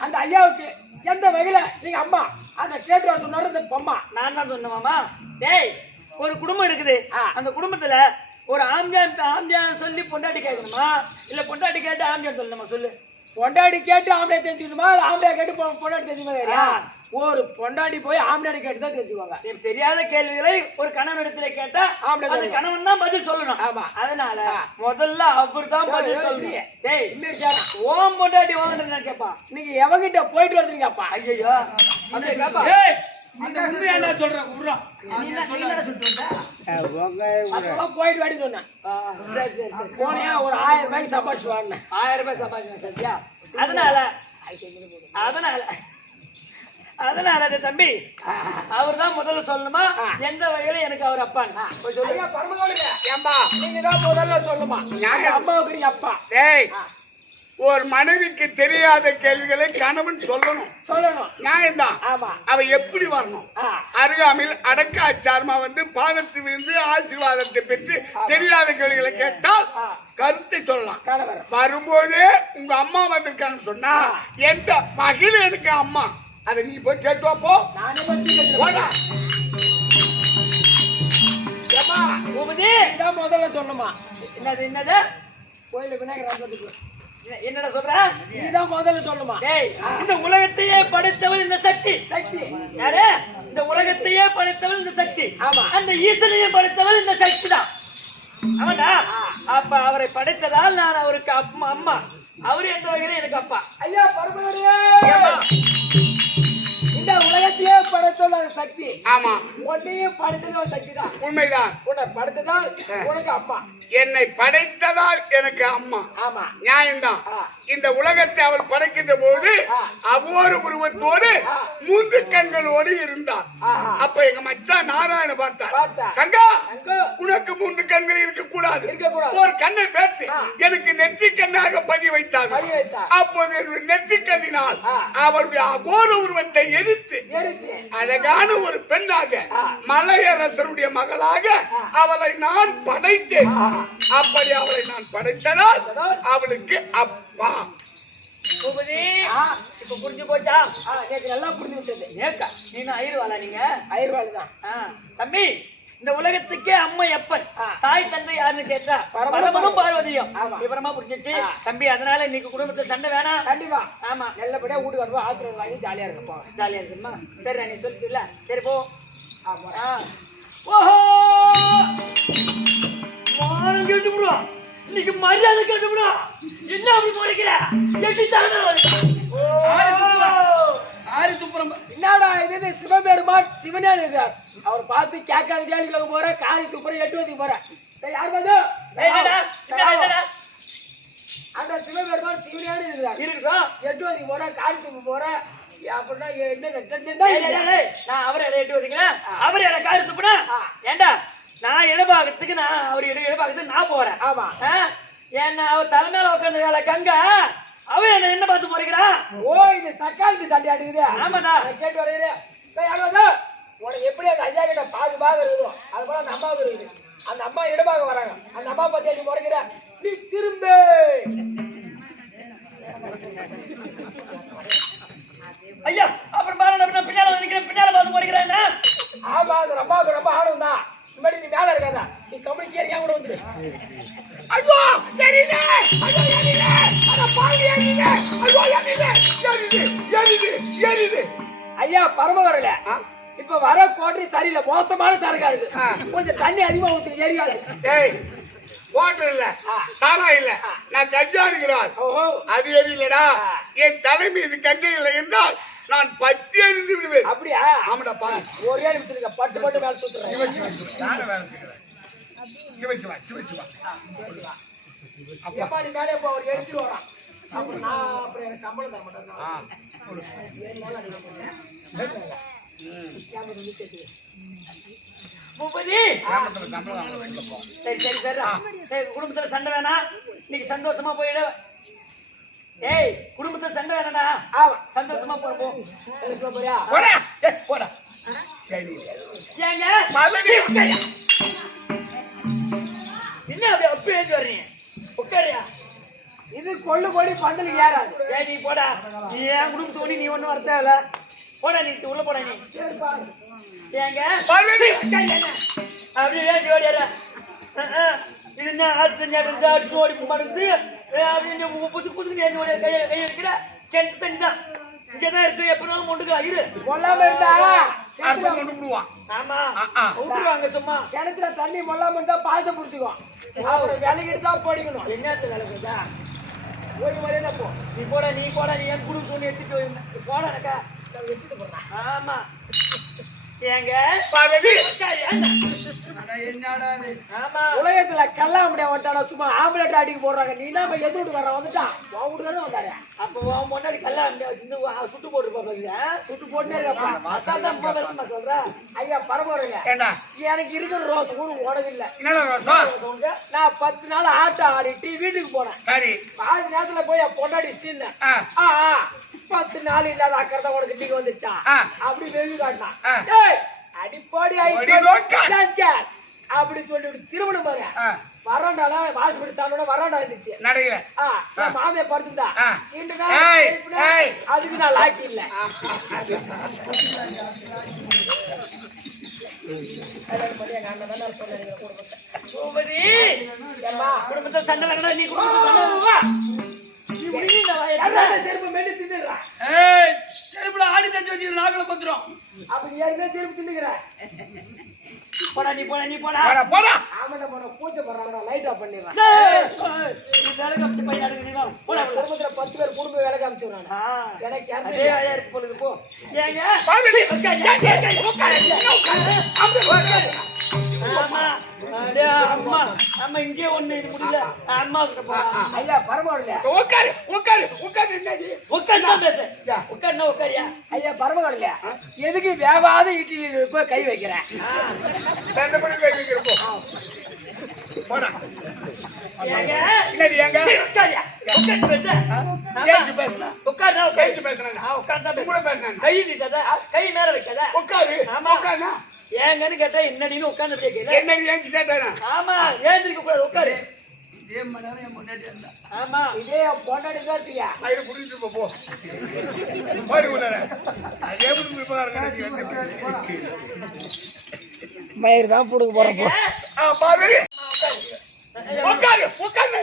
அந்த ஐயாவுக்கு எந்த வகையில நீங்க அம்மா அத கேட்டு சொன்னாரு இந்த பொம்மா. நான் தான் சொன்னேன். டேய், ஒரு குடும்பம் இருக்குது. அந்த குடும்பத்துல ஒரு ஆம்பியான் சொல்லி பொண்டாட்டி கேட்கணுமா, இல்ல பொண்டாட்டி கேட்டு ஆம்பியான் சொல்லணுமா? சொல்லு. பொண்டாடி கேட்டு ஆம்பளை தெரிஞ்சுக்கணுமா, ஆம்பளை கேட்டு பொண்டாடி தெரிஞ்சுக்கணுமா? ஒரு பொண்டாடி போய் ஆம்பளை கேட்டு தான் தெரிஞ்சுக்குவாங்க. தெரியாத கேள்விகளை ஒரு கணவன் இடத்துல கேட்டா அந்த கணவன் தான் பதில் சொல்லணும். ஆமா. அதனால முதல்ல அவர் தான் பதில் சொல்லணும். டேய், ஓம் பொண்டாட்டி வாங்கிட்டு கேப்பா. நீங்க எவங்கிட்ட போயிட்டு வருதுங்கப்பா? ஐயோ, அப்படியே கேப்பா. போயிட்டு வாடி சொன்னேன். போனியா ஒரு 1000 ரூபாய்க்கு சம்பாதிச்சு வாங்கினேன். 1000 ரூபாய் சம்பாதிச்சேன் சத்தியா. அதனால தம்பி, அவர் தான் முதல்ல சொல்லணுமா எந்த வகையில எனக்கு அவர் அப்பா? நீங்க தான் முதல்ல சொல்லுமா அம்மாவுக்கு நீ அப்பா? ஒரு மனைவிக்கு தெரியாத கேள்விகளை கணவன் சொல்லணும். நியாயம்தான். அவ எப்படி வரணும்? அருகாமையில் அடக்க அச்சாரமா வந்து பாதத்தில் விழுந்து ஆசீர்வாதத்தை பெற்று தெரியாத கேள்விகளை கேட்டால் கருத்தை சொல்லலாம். வரும்போதே உங்க அம்மா வந்திருக்கான்னு சொன்னா எந்த மகிழ எனக்கு அம்மா, அதை நீ போய் கேட்டுவா போ. முதல்ல சொல்லுமா? என்னது கோயில விநாயகர் என்னடா சொல்ற? நீதான் முதல்ல சொல்லுமா? இந்த உலகத்தையே படைத்தவள் இந்த சக்தி. யாரு? இந்த உலகத்தையே படைத்தவள் இந்த சக்தி. ஆமா, அந்த ஈசனையே படைத்தவள் இந்த சக்தி தான். ஆமாடா. அப்ப அவரை படைத்ததால் நான் அவருக்கு அம்மா, அவரு எந்த வகையில எனக்கு அப்பா. ஐயா பரமேஸ்வரே, இந்த உலகத்தையே படைத்தவள் சக்தி. ஆமா, உன்னையும் படைத்ததால் சக்தி தான். உண்மைதான். உன்னை படைத்ததால் உனக்கு அப்பா, என்னை படைத்ததால் எனக்கு அம்மா. ஆமா, நியாயம்தான். இந்த உலகத்தை அவள் படைக்கின்ற போது அவ்வொரு உருவத்தோடு 3 கண்களோடு இருந்தார். அப்ப எங்க மச்சான் நாராயண பார்த்தார். கங்கா, உனக்கு 3 கண்கள் இருக்க கூடாது, ஒரு கண்ணை பேசி எனக்கு நெற்றி கண்ணாக பதிய வைத்தார். அப்போது என்னுடைய நெற்றி கண்ணினால் அவருடைய அகோர உருவத்தை எரித்து அழகான ஒரு பெண்ணாக மலையரசருடைய மகளாக அவளை நான் படைத்தேன். அப்படி அவளை நான் படைத்ததால் அவளுக்கு அப்பா. இப்ப புரிஞ்சு போச்சா? நல்லா புரிஞ்சு விட்டது. ஏக்கா, நீங்க ஐயர்வாளா? நீங்க ஐயர்வாள் தான் தம்பி. இந்த உலகத்துக்கே அம்மா எப்பன், தாய் தந்தை யாருன்னு கேட்டா பரமனும் பார்வதியும். விவரமா புரிஞ்சிச்சு தம்பி. அதனால இன்னைக்கு குடும்பத்துல சண்டை வேணாம். கண்டிப்பா. ஆமா, நல்லபடியா வீட்டுக்கு வருவோம், ஆசிரியர் வாங்கி ஜாலியா இருக்கப்போம். ஜாலியா இருக்குமா? சரி, நீ சொல்லிட்டுல. சரி போ. ஓஹோ, மானம் கேட்டு விடுவோம். இன்னைக்கு மரியாதை கேட்டு விடுவோம். என்ன அப்படி போறீங்க? என்னடா இது? சிவபெருமான் சிவனே இருக்கார். அவர் பார்த்து கேட்காத கேள்வி போற, காரி துப்புற, 8 வதுக்கு போற. யாரு அந்த சிவபெருமான் சிவனே இருக்கிறார். 8 வதுக்கு போற, காரி துப்பு போற. அப்படின்னா நான் அவரை 8 வதுக்கிறேன், அவரு எனக்கு காரி துப்புனா ஏண்டா? நான் இடபாகத்துக்கு அவர் இடபாகத்துக்கு நான் போறேன். ஆமா, என்ன அவர் தலைமையில உட்காந்து கங்கா அவ என்ன பார்த்து போறீங்கிறான்? ஓ, இது சக்காலத்து சண்டை ஆடுக்குது. ஆமாடா, கேட்டு வரீங்க. உனக்கு எப்படி அந்த ஐயா கிட்ட பாகு இருக்குதோ அது போல அந்த அம்மாவுக்கு இருக்குது. அந்த அம்மா இடமாக வராங்க. அந்த அம்மா பத்தி நீ முறைக்கிற, நீ திரும்ப ஐயா அப்புறம் பின்னால வந்து பின்னால பார்த்து போறீங்கிறேன். ஆமா, அது ரொம்ப ஆடும் தான். முன்னாடி நீ மேல இருக்காதா, நீ கம்யூனிகேட் ஏன் கூட வந்துரு. ஐயோ தெரியல, ஐயோ தெரியல, அட பாவி எரியுது. ஐயோ, எரியுது, எரியுது, எரியுது, எரியுது. ஐயா பரமவரல இப்ப வர கோட்டரி சரியில்லை, மோசமான சரக்கா இருக்கு. கொஞ்சம் தண்ணி அதிகமா ஊத்து எரியாது. ஏய், ஹோட்டல் இல்ல, சாரா இல்ல, நான் கஞ்சா இருக்கிறான். ஓஹோ, அது எரியலடா. என் தலை மீது கங்கை இல்லை என்றால் நான் பத்தி எரிந்து விடுவேன். அப்படியா? ஆமாடா பாரு. ஒரே நிமிஷம் இருக்க, பட்டு பட்டு மேல தூத்துறேன். நானே வேலை செய்கிறேன். சிவசிவா, சிவசிவா. அப்பா நீ மேலே போ, அவர் எரிச்சு வரான். அப்புறம் நான் அப்புறம் எனக்கு சம்பளம் தர மாட்டேன். ஆ, பூபதி கிராமத்துல சம்பளம் வாங்க. சரி சரி சரி சரி, குடும்பத்துல சண்டை வேணாம், இன்னைக்கு சந்தோஷமா போயிடு. ஏய், குடும்பத்துல சண்டை வேணாடா. ஆமா, சந்தோஷமா போறப்போ போறியா? போடா, போடா. சரி. ஏங்க பதவி. என்ன அப்படியே அப்படி எழுந்து வர்றீங்க? உட்காரியா? இது கொள்ளு கொடி பந்தலுக்கு ஏறாது. ஏய், நீ போடா. நீ ஏன் குடும்பத்து ஒண்ணு நீ ஒண்ணும் வர தேவையில்ல. போடா, நீ உள்ள போடா. நீ ஏங்க பதவி. அப்படியே ஏஞ்சி ஓடியாரா? இது என்ன ஆட்சி செஞ்சாரு? ஆட்சி ஓடி மறந்து அப்படின்னு புது புதுக்கு ஏஞ்சி ஓடியா? கையை இருக்கிற கெட்ட தண்ணி தான் இங்கதான் இருக்கு. எப்படினாலும் மொண்டுக்கலாம். இரு, மொல்லாம இருந்தா அர்த்தம் கொண்டு விடுவான். ஆமா விட்டுருவாங்க சும்மா. கிணத்துல தண்ணி மொல்லாம இருந்தா பாசம் புடிச்சுக்குவோம். அப்புறம் விலகிட்டு தான் போடிக்கணும். என்னத்து வேலை செஞ்சா? ஒரு முறையில போ. நீ போட, நீ போட. நீ என் குடும்பம் ஒண்ணு எடுத்துட்டு போட. எனக்கா எடுத்துட்டு போறேன். ஆமா ஏங்க பதவி. ஆமா உலகத்துல கல்லாமடியா வந்தாடா, சும்மா ஆம்பளை அடிக்க போடுறாங்க. நீ என்ன எதிர்ட்டு வர வந்துட்டான், வீட்டுல வந்தாரு. அப்போ உன் முன்னாடி கல்யாணம் வச்சிருந்து சுட்டு போட்டுருப்பா. சுட்டு போட்டுனே இருக்கப்பா. சொல்றேன். ஐயா பரம்பரையில ஏண்டா, எனக்கு இருக்கிற ரோசம் கூட உடவில்லை. என்னடா ரோசம்? நான் 10 நாள் ஆட்டம் ஆடிட்டு வீட்டுக்கு போனேன். சரி. பாதி நேரத்துல போய் பொண்டாடி சீன் 10 நாள் இல்லாத அக்கறை தான் உனக்கு நீங்க வந்துச்சா அப்படி வெகு காட்டினான். அடிப்படி அப்படி சொல்லி திருமணம் பாரு. வராண்டால வாசப்படி தானோட வராண்டா இருந்துச்சு. நடையில மாமியா படுத்துந்தா அதுக்கு நான் லாக்கி இல்ல. குடும்பத்தை சண்டை வேணா. நீ செருப்பு மெட்டு தின்னுறான். செருப்புல ஆடி தச்சு வச்சு நாக்களை பத்துரும். அப்ப நீ ஏற்கனவே செருப்பு தின்னுக்கிற. போடா, நீ போடா, நீ போடா. போடா. ஆமாண்டா போன பூச்சை போடுறாங்க, லைட் ஆஃப் பண்ணிடுறான். நீ வேலை காமிச்சு பையன் அடுக்குறீங்களா? போடா. குடும்பத்துல 10 பேர் குடும்ப வேலை காமிச்சுறான். எனக்கு அதே ஆயா இருக்கு பொழுது. போ. ஏங்க ஆமா அம்மா அம்மா இங்கே ஒண்ணு இது முடியல. அம்மா கிட்ட போ. ஐயா பரமகடல உட்காரு, உட்காரு, உட்காரு. என்னது? உட்கார்ந்து பேசு. உட்கார்ந்து உட்காரியா? ஐயா பரமகடல எதுக்கு வேவாத இட்லியில போய் கை வைக்கிறேன்? ரெண்டு மணி கை வைக்கிறப்போ போடா. ஏங்க என்னது ஏங்க? உட்காரியா? உட்கார்ந்து பேசு. ஏஞ்சி பேசலாம். உட்கார்ந்து ஏஞ்சி பேசுறேன். உட்கார்ந்து கூட பேசுறேன். கை நீட்டாத, கை மேல வைக்காத. உட்காரு. ஆமா. உட்காருனா ஏங்கன்னு கேட்டா என்னடின்னு உட்கார்ந்து கேட்கல. என்னது ஏஞ்சி கேட்டானா? ஆமா, ஏந்திரிக்க கூடாது. உட்காரு. இதே மணி நேரம் என் முன்னாடி இருந்தா. ஆமா, இதே பொண்டாடி தான் வச்சுக்க. ஐயோ புடிச்சிட்டு போ. போடி உள்ளார. அது எப்படி விபாரம் மயிர் தான் புடுங்க போறோம். பாரு. உட்காரு, உட்காரு.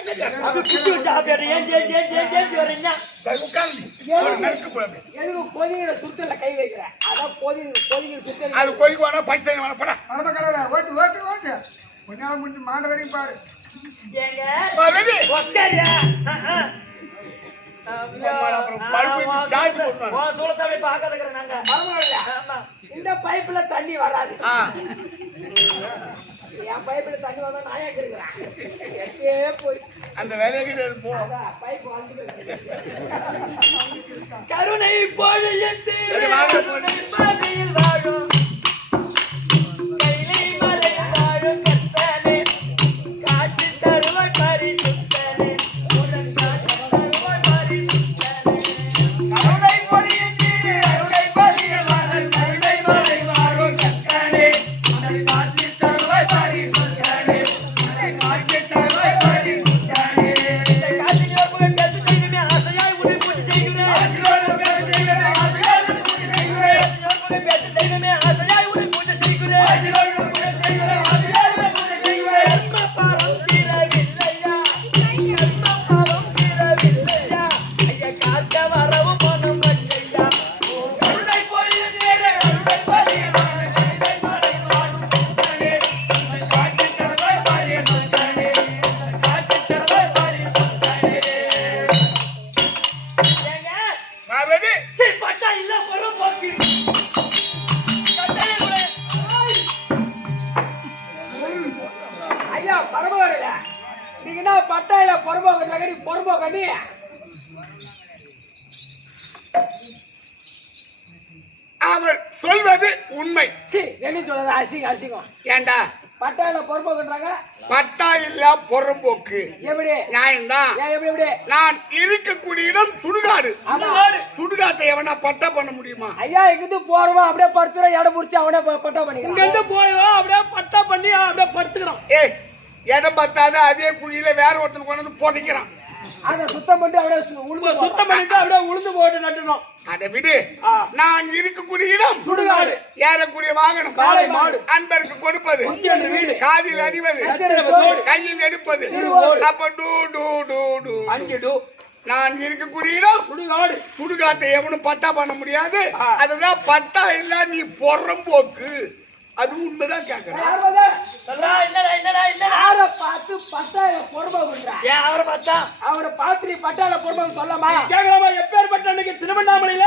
அப்படி குச்சி வச்சு அப்படியே ஏஞ்சி ஏஞ்சி ஏஞ்சி ஏஞ்சி ஏஞ்சி வரீங்க. சரி, உட்காரு. ஒரு நறுக்கு போடு. எதுக்கு கொதிக்கிற சுத்தல கை வைக்கிறேன்? அதான் கொதிக்கிற சுத்தல. அது கொதிக்கு வேணா, பச்சை தண்ணி வேணா. போடா. ஓட்டு ஓட்டு ஓட்டு கொஞ்ச நாள் முடிஞ்சு மாண்ட வரையும் பாரு. ஏங்க பாரு. உட்காரியா? அப்புறம் பல்பு சார்ஜ் போடுவாங்க. தூளத்தாவே பார்க்காத நாங்க. பரவாயில்ல. ஆமா, இந்த பைப்புல தண்ணி வராது. ஆ. என் பைப்புல தண்ணி வந்தா நான் ஏன் இருக்கிறேன்? எப்பயே போய் அந்த வேலையை கிட்ட போ. பைப் வந்து கருணை பொழியத்து சரி, வாங்க போடு. மலையில் வாழும் கைலை மலையில் வாழும் கத்தனே, காட்சி தருவாய் பரிசுத்தனே, உடன் காட்சி தருவாய் பரிசுத்தனே. கருணை பொழியத்து, கருணை பொழியவாறு, கருணை மலை வாழும் கத்தனே, உன்னை காட்சி தருவாய் பரிசுத்தனே, உன்னை காட்சி தருவாய் பரிசுத்தனே. இந்த காட்சியோடு கூட பேச செய்கிறேன், ஆசையாய் உன்னை பூஜை செய்கிறேன். ஆசையோடு பேச செய்கிறேன், ஆசையோடு பூஜை செய்கிறேன். பார்வதி சரி பட்டா இல்ல பொறும் போக்கு கட்டளை கொடு. ஐயா பரவாயில்ல நீங்க என்ன பட்டாயில பொறுப்போக்க நீ பொறுப்போக்க நீ அவர் சொல்வது உண்மை. சி என்ன சொல்றது அசிங்கம் அசிங்கம் ஏண்டா பட்டாயில பொறுப்போக்குன்றாங்க பட்டா இல்ல புறம்போக்கு எப்படி நியாயம்தான். ஏன் எப்படி எப்படி நான் இருக்கக்கூடிய இடம் சுடுகாடு. ஆமா சுடுகாட்டை எவனா பட்டா பண்ண முடியுமா? ஐயா இங்கிருந்து போறோம் அப்படியே படுத்துறோம் இடம் முடிச்சு அவனே பட்டா இங்க பண்ணிக்கலாம் இருந்து போயிடும் அப்படியே பட்டா பண்ணி அப்படியே படுத்துக்கிறோம். ஏய் இடம் பத்தாத அதே குழியில வேற ஒருத்தன் கொண்டு வந்து புதைக்கிறான். அதை சுத்தம் பண்ணிட்டு அப்படியே உழுந்து சுத்தம் பண்ணிட்டு அப்படியே உளுந்து போட்டு நட்டுனோம். அதை விடு. நான் இருக்கக்கூடிய இடம் சுடுகாடு ஏறக்கூடிய வாகனம் காளை மாடு அன்பருக்கு கொடுப்பது குச்சியண்டு வீடு காதில் அணிவது தோடு கையில் எடுப்பது திருவோடு. அப்ப two two two two 5 two நான் இருக்கக்கூடிய இடம் சுடுகாடு. சுடுகாட்டை எவனும் பட்டா பண்ண முடியாது. அதுதான் பட்டா இல்ல நீ புறம்போக்கு. அது உண்மைதான் கேட்கறேன். யார் வந்தா? சொல்றா என்னடா யாரை பார்த்து பட்டாயில பொறுப்போக்குன்றா ஏன் அவரை பார்த்தா அவரை பார்த்து நீ பட்டாயில பொறுப்போக்கு சொல்லமா கேட்கலாமா? எப்பேற்பட்ட அன்னைக்கு திருவண்ணாமலையில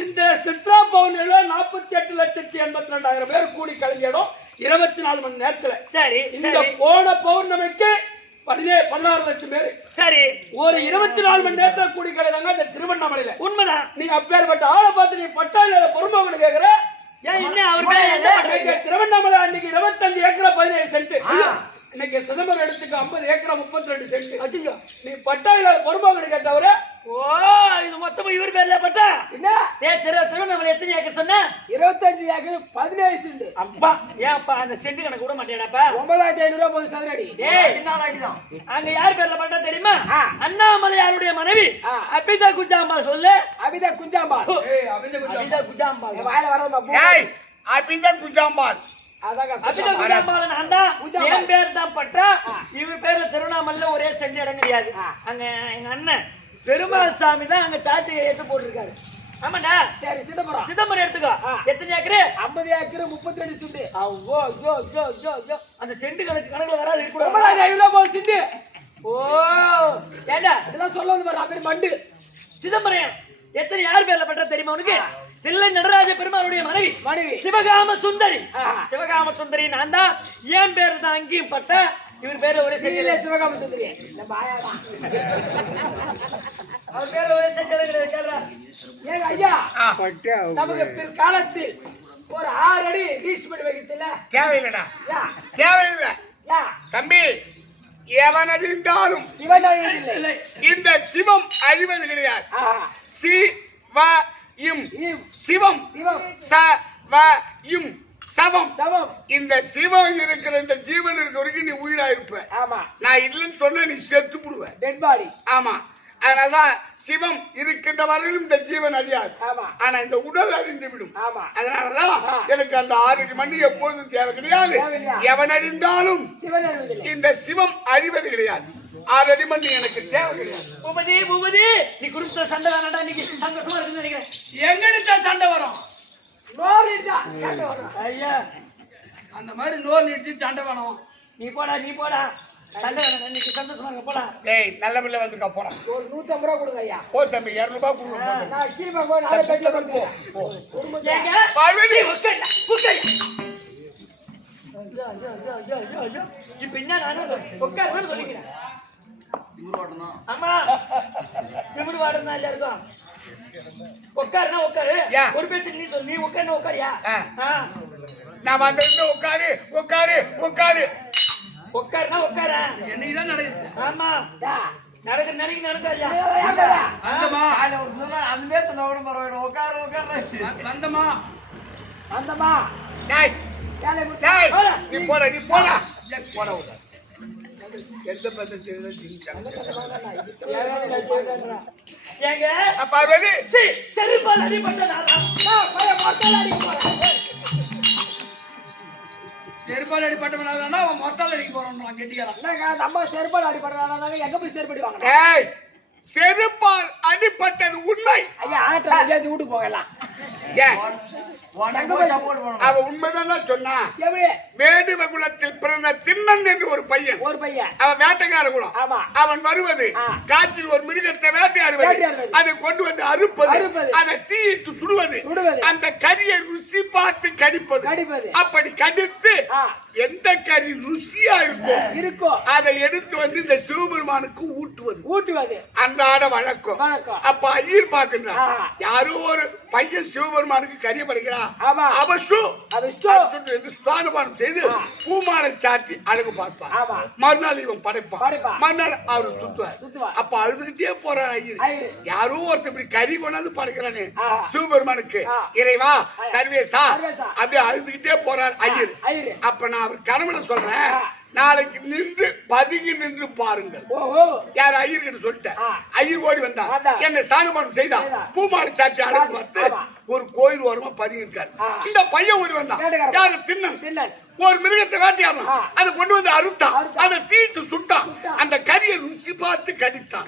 இந்த சித்ரா பவுனில 48,82,000 பேர் கூடி கலங்கிடும் 24 மணி நேரத்துல. சரி இந்த போன பௌர்ணமிக்கு 16 லட்சம் பேரு. சரி ஒரு 24 மணி நேரத்துல கூடி கலந்தாங்க இந்த திருவண்ணாமலையில. உண்மைதான். நீ அப்பேற்பட்ட ஆளை பார்த்து நீ பட்டாயில பொறுப்போக்குன்னு கேக்குற. திருவண்ணாமலை அன்னைக்கு 25 ஏக்கரா 17 சென்ட். இன்னைக்கு சிதம்பரம் எடுத்துக்க 50 ஏக்கரா 32 சென்ட். நீ பட்டாயில பொறுப்பாக கேட்டவர. ஓ இது மொத்தமா இவர் பேர்ல பட்டா என்ன? திருவண்ணாமலை எத்தனை ஏக்கர் சொன்ன? 25 ஏக்கர் 17 சென்ட். அப்பா ஏன்ப்பா அந்த சென்ட் கணக்கு கூட மாட்டேடாப்பா? 9,500 ரூபாய் போகுது சதுர அடி. டேய் பின்னாடிதான். அங்க யார் பேர்ல பட்டா தெரியுமா? அண்ணாமலையாருடைய மனைவி அபிதா குஜாம்பாள். சொல்லு அபிதா குஜாம்பாள். ஏய் அபிதா குஜாம்பாள் வாயில வரமா போ. ஏய் அபிதா குஜாம்பாள் அபிதா குஜாம்பாள் நான் தான். என் பேர் தான் பட்டா. இவர் பேர்ல திருவண்ணாமலையில ஒரே சென்ட் இடம் கிடையாது. அங்க எங்க அண்ணன் பெருமாள் சாமி தான் அங்க சாட்சியை ஏத்து போட்டிருக்காரு. ஆமாண்டா. சரி சிதம்பரம் எடுத்துக்கோ. எத்தனை ஏக்கரு? 50 acre 32 send. ஐயோ ஐயோ ஐயோ ஐயோ ஐயோ அந்த சென்ட் கணக்குல வராது இருக்கு. 9,500 போகுது சென்ட். ஓ ஏண்டா இதெல்லாம் சொல்ல வந்து பாரு அப்படி மண்டு. சிதம்பரம் எத்தனை யார் பேர்ல பட்டா தெரியுமா உனக்கு? தில்லை நடராஜ பெருமாளுடைய மனைவி சிவகாம சுந்தரி. சிவகாம சுந்தரி நான் தான். என் பேர் தான் அங்கேயும் பட்டா. இவர் பேர்ல ஒரே சென்ட். சிவகாம சுந்தரி அவர் பேர்ல ஒரே சென்ட் கிடையாது. ஏங்க ஐயா நமக்கு பிற்காலத்தில் ஒரு 6 அடி ரீச் பண்ணி வைக்கிறதுல தேவையில்லடா. தேவையில்லை தம்பி. எவன் அழிந்தாலும் சிவன் அழிவதில்லை. இந்த சிவம் அழிவது கிடையாது. சிவம் சவம் சவம். இந்த சிவம் இருக்கிற இந்த ஜீவன் இருக்க வரைக்கும் நீ உயிரா இருப்ப. ஆமா நான் இல்லைன்னு சொன்ன நீ செத்து போடுவ. Dead body. ஆமா அதனாலதான் சிவம் இருக்கின்ற வரையிலும் இந்த ஜீவன் அழியாது. ஆனா இந்த உடல் அழிந்து விடும். அதனாலதான் எனக்கு அந்த 6 மணி எப்போதும் தேவை கிடையாது. எவன் அழிந்தாலும் இந்த சிவம் அழிவது கிடையாது. 6 அடி மணி எனக்கு தேவை கிடையாது. பூபதி நீ குடுத்த சண்டை வேணாடா. இன்னைக்கு சந்தோஷமா இருக்குன்னு நினைக்கிறேன். எங்கடிச்சா சண்டை வரும்? நோர் இடிச்சா சண்டை வரும். ஐயா அந்த மாதிரி நோர் இடிச்சு சண்டை வேணும். நீ போடா சண்டை வேணாம். இன்னைக்கு சந்தோஷமா இருக்க போடா. ஏய் நல்ல பிள்ளை வந்துக்கா போடா. ஒரு 150 ரூபாய் கொடுங்க ஐயா. போ தம்பி 200 ரூபாய் கொடுங்க. நான் கீழே போய் 4 பேட்ல போ. ஏங்க பார்வதி உட்கார். இப்ப என்ன நானே உட்கார்னு சொல்லிக்கிறேன். ஆமா திமிரு வாடனா எல்லாருக்கும். உட்காருனா உட்காரு. ஒரு பேச்சு நீ சொல்லு. நீ உட்காருனா உட்காரியா? நான் வந்து உட்காரு உட்காருனா உட்கார. என்னைக்குதான் நடக்குது. ஆமா நடக்காதியா? அந்தமா நீ போடா எந்த ஏங்க பார்வதி செருப்பால் அடிபட்டா செருப்பால் அடிபட்டவனால அவன் மொட்டால் அடிக்க போறான். கெட்டிக்காரன் அம்மா செருப்பால் அடிபடுறாங்க. எங்க போய் செருப்படி வாங்க? செருப்பால் அடிபட்டது உண்மை. ஐயா வீட்டுக்கு போகலாம். ஏன் அவ உண்மைதான் சொன்னா. எப்படி வேடுவ குலத்தில் பிறந்த திண்ணன் என்று ஒரு பையன். அவன் வேட்டைக்கார குலம். அவன் வருவது காற்றில் ஒரு மிருகத்தை வேட்டையாடுவது, அதை கொண்டு வந்து அறுப்பது, அதை தீயிட்டு சுடுவது, அந்த கரியை ருசி பார்த்து கடிப்பது. அப்படி கடித்து எந்த கறி ருசியா இருக்கோ அதை எடுத்து வந்து இந்த சிவபெருமானுக்கு ஊட்டுவது அன்றாட வழக்கம். அப்ப ஐயர் பாக்குறான், யாரோ ஒரு பையன் சிவபெருமானுக்கு கறி படைக்கிறான், ஸ்தானபானம் செய்து பூமாலை சாட்டி அழகு பார்ப்பான். மறுநாள் இவன் படைப்பான், மறுநாள் அவரு சுத்துவார். அப்ப அழுதுகிட்டே போறார் ஐயர், யாரோ ஒருத்தர் இப்படி கறி கொண்டாந்து படைக்கிறானே சிவபெருமானுக்கு, இறைவா சர்வேசா அப்படி அழுதுகிட்டே போறார் ஐயர். அப்ப நான் அவர் கனவுல சொல்றேன், நாளைக்கு நின்று பதுங்கி நின்று பாருங்கள். யார் ஐயர்கிட்ட சொல்லிட்டேன். ஐயர் ஓடி வந்தா என்ன ஸ்தானபானம் செய்தா பூமாலை சாட்சி அழகு பார்த்து ஒரு கோயில் ஓரமா பதுங்கி இருக்காரு. இந்த பையன் ஓடி வந்தான், யாரு திண்ணன், ஒரு மிருகத்தை வேட்டையாடலாம், அதை கொண்டு வந்து அறுத்தான், அதை தீட்டு சுட்டான், அந்த கரியை ருசி பார்த்து கடித்தான்.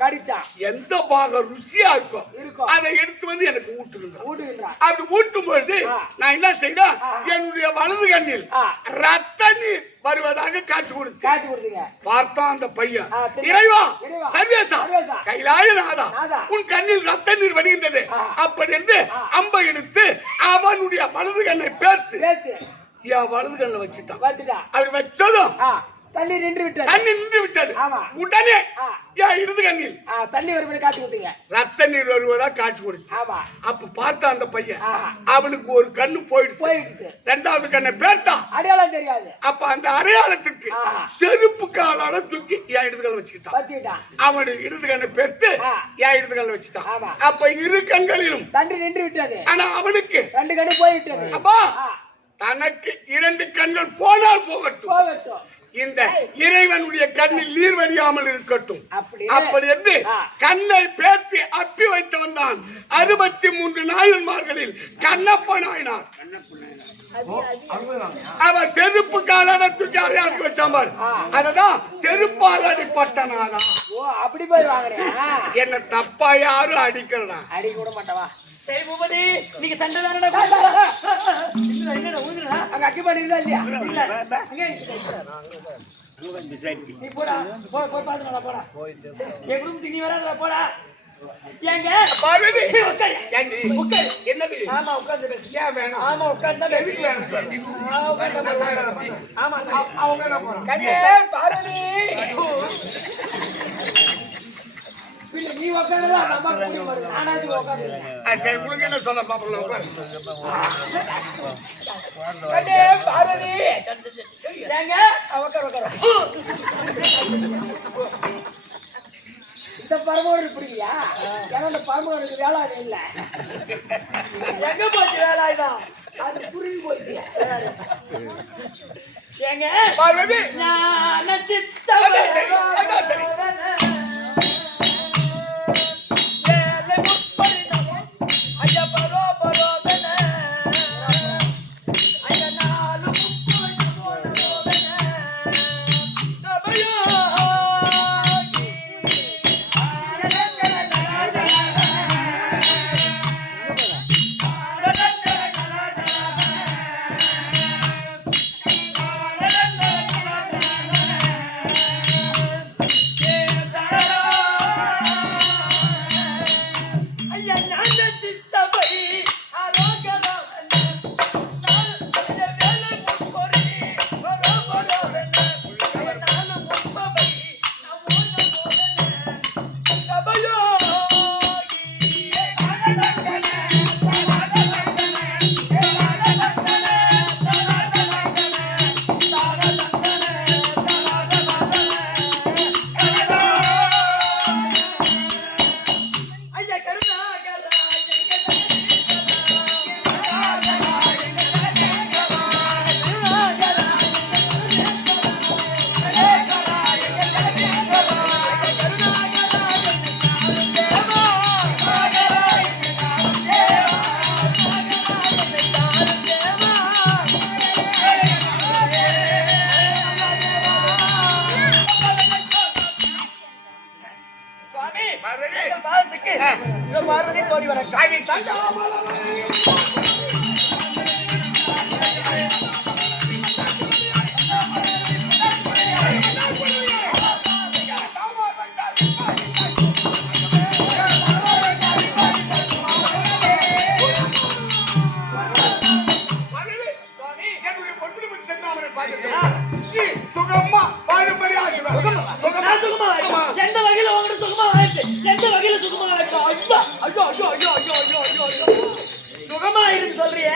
எந்த பாகம் ருசியா இருக்கும் அதை எடுத்து வந்து எனக்கு ஊட்டுகின்றான். அப்படி ஊட்டும் பொழுது நான் என்ன செய்தேன், என்னுடைய வலது கண்ணில் ரத்த நீர் வருவதாக காட்சி கொடுத்தீங்க. பார்த்தான் அந்த பையன், இறைவா சர்வேசா கைலாய நாதா உன் கண்ணில் ரத்த நீர் வருகின்றது. அப்படி என்று அம்பை எடுத்து அவனுடைய வலது கண்ணை பேர்த்து வலது கண்ணை வச்சுட்டான். அப்படி வச்சதும் தண்ணி நின்று விட்டது. உடனே இடது கண்ணில் தண்ணி வருவதை காட்சி கொடுத்தீங்க, ரத்த நீர் வருவதா காட்சி கொடுத்து. அப்ப பார்த்தா அந்த பையன், அவனுக்கு ஒரு கண்ணு போயிடுச்சு, ரெண்டாவது கண்ணை பேர்த்தான், அடையாளம் தெரியாது. அப்ப அந்த அடையாளத்துக்கு செருப்பு காலால தூக்கி என் இடது கண்ணை வச்சுக்கிட்டான். அவனுடைய இடது கண்ணை பேர்த்து என் இடது கண்ணை வச்சுட்டான். அப்ப இரு கண்களிலும் தண்ணி நின்று விட்டது, ஆனா அவனுக்கு 2 கண்ணு போய்விட்டது. அப்பா தனக்கு 2 கண்கள் போனால் போகட்டும், இந்த இறைவனுடைய கண்ணில் நீர் வடியாமல் இருக்கட்டும். அப்படி என்று கண்ணை பேர்த்து அப்பி வைத்தவன் தான் 63 நாயன்மார்களில் கண்ணப்ப நாயனார். அவன் செருப்பு காலான தூக்கி அடையாளி வச்சாம்பார், அததான் செருப்பால் அடிப்பட்டனாதா. அப்படி போய் வாங்குறியா? என்ன தப்பா யாரும் அடிக்கலாம், அடிக்க விட மாட்டவா? சரி பூபதி, நீங்க சண்டை தானே அங்க அக்கிபாடி இருந்தா இல்லையா? நீ போடா, போடா போடா, என் குடும்பத்துக்கு நீ வராத போடா. ஏங்க பார்வதி என்னது? ஆமா உட்கார்ந்து பேசு. ஏன் வேணும்? ஆமா உட்கார்ந்து பேசு. ஆமா அவங்க என்ன போறாங்க? கண்ணே பார்வதி, நீ உட்கார்ந்தா அம்மா கூடி வருது, நானாச்சு உட்கார்ந்து. சரி உங்களுக்கு என்ன சொல்ல பாப்பல உட்கார். கண்ணே பார்வதி, ஏங்க உட்கார். இந்த பரமோடு புரியலையா? ஏன்னா இந்த பரமோடு வேலை இல்ல. எங்க போச்சு வேலாயுதம்? அது புரிஞ்சு போச்சு. ஏங்க பார்வதி, நான் பார்வதி கோடி வணக்கம். அப்பா ஐயோ ஐயோ ஐயோ ஐயோ ஐயோ ஐயோ ஐயோ சுகமா இருக்கு சொல்றியே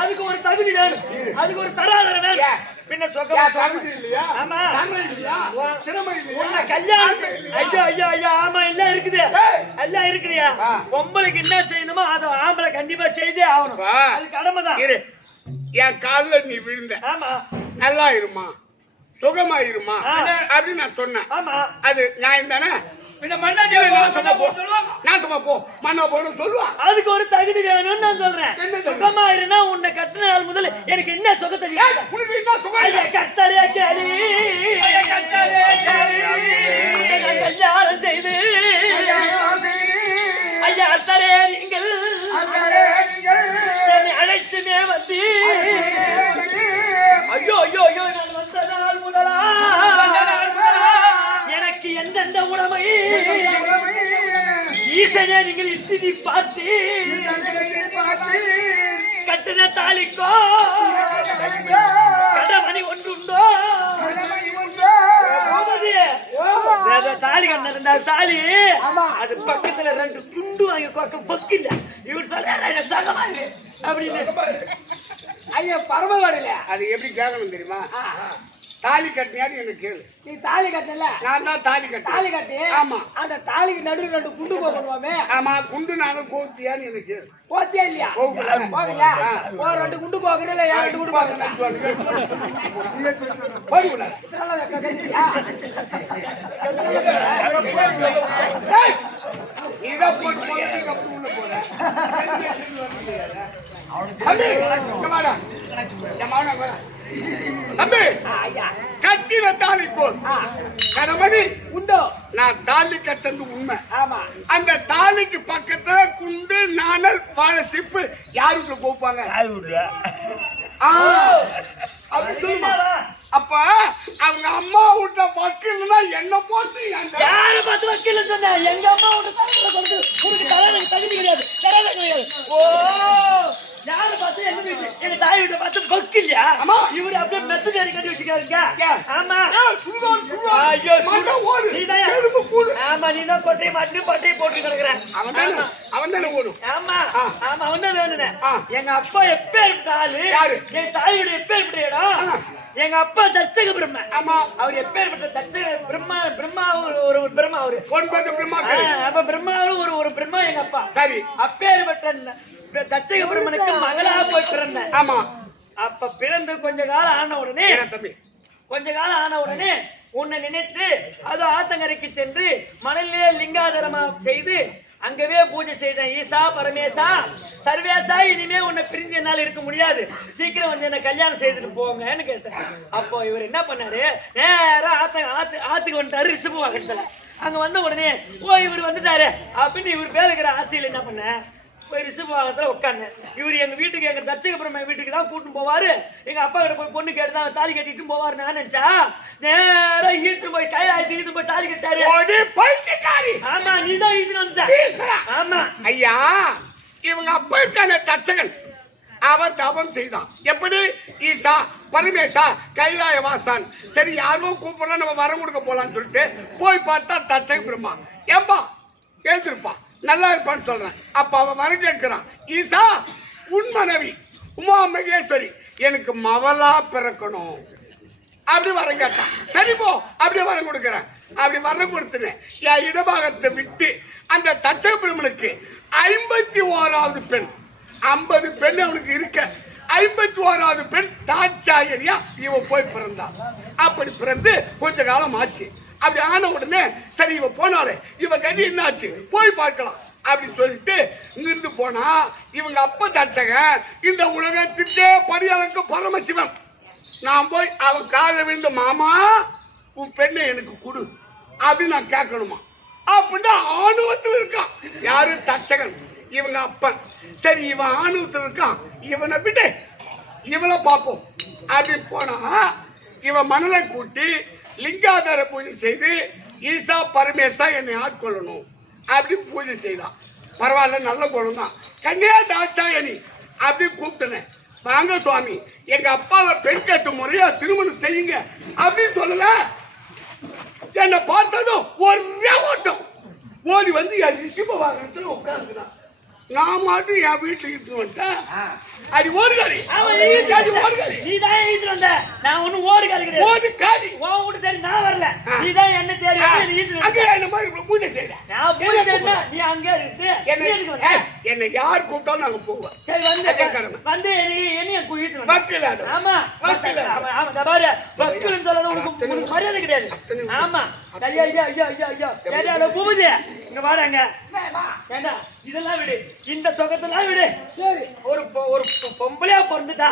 அதுக்கு ஒரு தகுதி வேணும் அதுக்கு ஒரு தராதரம் வேணும் பின்ன சுகமா தகுதி இல்லையா ஆமா திறமை இல்லையா திறமை இல்லையா உன்ன கல்யாணம் ஐயோ ஐயோ ஐயோ ஆமா எல்லாம் இருக்குது எல்லாம் இருக்குதுயா பொம்பளைக்கு என்ன செய்யணுமோ அதை ஆம்பளை கண்டிப்பா செய்தே ஆகணும் அது கடமைதான் என் காலில் நீ விழுந்த ஆமா நல்லா இருமா சுகமா இருமா அப்படின்னு நான் சொன்னேன் ஆமா அது நியாயம் தானே நாசமா போ மண்ணா போன்னு சொல்லுவான் அதுக்கு ஒரு தகுதி வேணும்னு நான் சொல்றேன் சுகமா இருந்தா உன்னை கட்டின நாள் முதல்ல எனக்கு என்ன சுகத்தை உனக்கு என்ன சுகம் கத்தரே கேளி கல்யாணம் செய்து ஐயா அத்தரே நீங்கள் அழைத்துமே வந்து ஐயோ ஐயோ ஐயோ நான் வந்த நாள் முதலா எனக்கு எந்தெந்த உடமை ஈசனே நீங்கள் இத்தி பார்த்து கட்டின தாலிக்கோ கடமணி ஒன்றுண்டோ தாலி கட்டின தாலி அது பக்கத்துல ரெண்டு துண்டு வாங்கி பக்கு இல்ல இவர் சொல்ல அப்படின்னு ஐயா பரமவாடில அது எப்படி கேட்கணும் தெரியுமா தாலி கட்டியான்னு எனக்கு கேளு நீ தாலி கட்டல நான் தான் தாலி கட்ட தாலி கட்டி ஆமா அந்த தாலிக்கு நடுவில் ரெண்டு குண்டு போகணுமே ஆமா குண்டு நானும் கோத்தியான்னு எனக்கு கேளு போத்தியா இல்லையா போகலையா ஒரு ரெண்டு குண்டு போகிறேன் இல்ல ரெண்டு குண்டு போகிறேன் போகல இதை போட்டு அப்படி உள்ள போற தம்பி கட்டின தாலி போல் கடமணி உண்டோ நான் தாலி கட்டது உண்மை ஆமா அந்த தாலிக்கு பக்கத்துல குண்டு நாணல் வாழை சிப்பு யாருக்கு போப்பாங்க அப்படி சொல்லுமா அப்ப அவங்க அம்மா விட்ட வக்கீல்னா என்ன போட்டு யாரை பார்த்து வக்கீல் சொன்ன எங்க அம்மா உனக்கு தகுதி கிடையாது ஓ யாரு பார்த்து எங்க வீட்டு எங்க தாய் வீட்டை பார்த்து வக்கீல்யா இவரு அப்படியே மெத்து கறி கட்டி வச்சுக்காருங்க ஆமா ஐயோ ஆமா நீதான் கொட்டையை மாட்டி பட்டையை போட்டு கிடக்குறேன் அவன் தானே ஓடும் ஆமா ஆமா அவன் தான் வேணுனேன் எங்க அப்பா எப்பேற்பட்ட ஆளு என் தாயோட எப்பேற்பட்ட இடம் எங்க அப்பா தச்சக பிரம்மா ஆமா அவர் எப்பேற்பட்ட தச்சக பிரம்மா ஒரு பிரம்மா அவரு 9 பிரம்மா அப்ப பிரம்மாவும் ஒரு பிரம்மா எங்க அப்பா சரி அப்பேற்பட்ட தச்சக பிரம்மனுக்கு மகளா போய் பிறந்தேன் ஆமா அப்ப பிறந்து கொஞ்ச காலம் ஆன உடனே தம்பி கொஞ்ச காலம் ஆன உடனே உன்னை நினைத்து அது ஆத்தங்கரைக்கு சென்று மணலிலே லிங்காதரமா செய்து அங்கவே பூஜை செய்தேன் ஈசா பரமேசா சர்வேசா இனிமே உன்னை பிரிஞ்சு என்னால இருக்க முடியாது சீக்கிரம் வந்து என்ன கல்யாணம் செய்துட்டு போங்கன்னு கேட்டேன் அப்போ இவர் என்ன பண்ணாரு நேரா ஆத்துக்கு வந்துட்டாரு ரிஷபு வாகனத்துல அங்க வந்த உடனே ஓ இவர் வந்துட்டாரு அப்படின்னு இவர் பேருக்கிற ஆசையில் என்ன பண்ண போய் ரிஷபு வாகனத்துல உட்காந்தேன் இவர் எங்க வீட்டுக்கு எங்க தச்சக பிரம்ம வீட்டுக்கு தான் கூட்டு போவாரு எங்க அப்பா கிட்ட போய் பொண்ணு கேட்டு தான் தாலி கட்டிட்டு போவாரு நான் நினைச்சா நேரா ஈட்டு போய் கையாயிட்டு போய் தாலி கட்டாரு ஆமா நீதான் ஈட்டு வந்த ஆமா ஐயா இவங்க அப்பா இருக்கான தச்சகன் அவர் தவம் செய்தான் எப்படி ஈசா பரமேசா கைலாய வாசான் சரி யாரும் கூப்பிடலாம் நம்ம வரம் கொடுக்க போலான்னு சொல்லிட்டு போய் பார்த்தா தச்சக பிரம்மா ஏம்பா கேட்டிருப்பான் நல்லா இருப்பான்னு சொல்றேன் அப்ப அவன் வரம் கேட்கிறான் ஈசா உன் மனைவி உமா மகேஸ்வரி எனக்கு மவளா பிறக்கணும் அப்படி வரம் கேட்டான் சரி போ அப்படியே வரம் கொடுக்குறேன் அப்படி வரம் கொடுத்துனேன் என் இடபாகத்தை விட்டு அந்த தச்சக பிரம்மனுக்கு 51வது பெண் 50 பெண் அவனுக்கு இருக்க 51வது பெண் தாட்சாயணியா இவன் போய் பிறந்தான் அப்படி பிறந்து கொஞ்ச காலம் ஆச்சு அப்படி ஆன உடனே சரி இவ போனாலே இவ கதி என்ன ஆச்சு போய் பார்க்கலாம் அப்படின்னு சொல்லிட்டு இங்கிருந்து போனா இவங்க அப்ப தச்சக இந்த உலகத்திற்கே பரியாளுக்கு பரமசிவன் நான் போய் அவன் காலை விழுந்து மாமா உன் பெண்ணை எனக்கு கொடு அப்படின்னு நான் கேட்கணுமா அப்படின்னா ஆணவத்தில் இருக்கான் யாரு தச்சகன் இவங்க அப்பன் சரி இவன் ஆணவத்தில் இருக்கான் இவனை விட்டு இவனை பார்ப்போம் அப்படின்னு போனா இவன் மணலை கூட்டி லிங்காதார பூஜை செய்து ஈசா பரமேசா என்னை ஆட்கொள்ளணும் அப்படி பூஜை செய்தான் பரவாயில்ல நல்ல குணம் தான் கன்னியா தாட்சாயணி அப்படி கூப்பிட்டனேன் வாங்க சுவாமி எங்க அப்பாவை பெண் கட்டு முறையா திருமணம் செய்யுங்க அப்படின்னு சொல்லல என்னை பார்த்ததும் ஒரே ஓட்டம் ஓடி வந்து என் ரிஷிப வாகனத்துல உட்காந்துக்கிறான். நான் மாட்டும் என் வீட்டுல இருந்து வந்துட்டேன். அடி ஓடுகாரி நீதான் ஈத்துட்டு வந்த. நான் ஒண்ணும் ஓடுகாரி கிடையாது. ஓடுகாரி உன் வீட்டு தேடி நான் வரல. நீதான் என்ன தேடி வந்து ஈத்துட்டு அங்க என்ன மாதிரி பூஜை செய்யறேன். நான் பூஜை செய்யறேன்னா நீ அங்கே இருந்து என்ன யார் கூப்பிட்டாலும் நாங்க போவோம். சரி வந்து என்னைய ஈத்துட்டு வந்த. வக்கீல் ஆமா ஆமா பாரு வக்கீல்னு சொல்றது உனக்கு மரியாதை கிடையாது. ஆமா ஐயா ஐயா ஐயா ஐயா ஐயா சரியா பூஜை இங்க வாடாங்க. ஏண்டா இதெல்லாம் விடு, இந்த சொகத்தெல்லாம் விடு. சரி ஒரு பொம்பளையா பிறந்துட்டா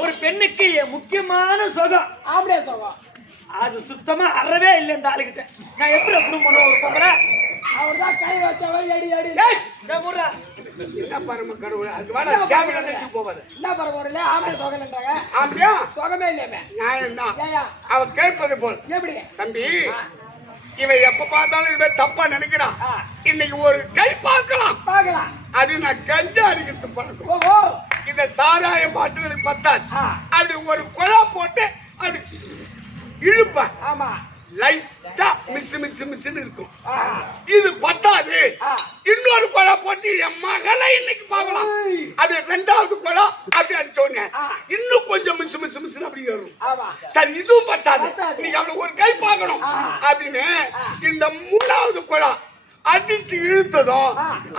ஒரு பெண்ணுக்கு முக்கியமான சொகம் ஆம்பளை சோகம். அது சுத்தமா அறவே இல்லை இந்த ஆளுகிட்ட. நான் எப்படி பண்ணுவோம் ஒரு பொம்பளை? அவர்தான் கை வச்சவன் எடி எடி. என்ன பரம கடவுள். அது வாடா கேபில நிச்சு போவாத. என்ன பரவாயில்ல ஆம்பளை சோகம்ன்றாங்க. ஆம்பளையா சோகமே இல்லையே. நியாயம் தான். அவ கேட்பது போல். எப்படி தம்பி இவன் எப்ப பார்த்தாலும் இவன் தப்பா நினைக்கிறான். இன்னைக்கு ஒரு கை பார்க்கலாம் அது நான் கஞ்சா அடிக்கிறது பழக்கம். இந்த சாராய பாட்டுகளுக்கு பத்தாது. அப்படி ஒரு குழா போட்டு அப்படி இழுப்பேன். ஆமா லைட்டா மிஸ் மிஸ் மிஸ்ன்னு இருக்கும். இது பத்தாது. இன்னொரு குழா போட்டு என் மகளை இன்னைக்கு பார்க்கலாம். அது ரெண்டாவது குழா அப்படி அடிச்சோன்னு இன்னும் கொஞ்சம் மிஸ் மிஸ் மிஸ் அப்படி வரும். சரி இதுவும் பத்தாது. இன்னைக்கு அவளை ஒரு கை பார்க்கணும் அப்படின்னு இந்த மூணாவது குழா அடிச்சு இழுத்ததும்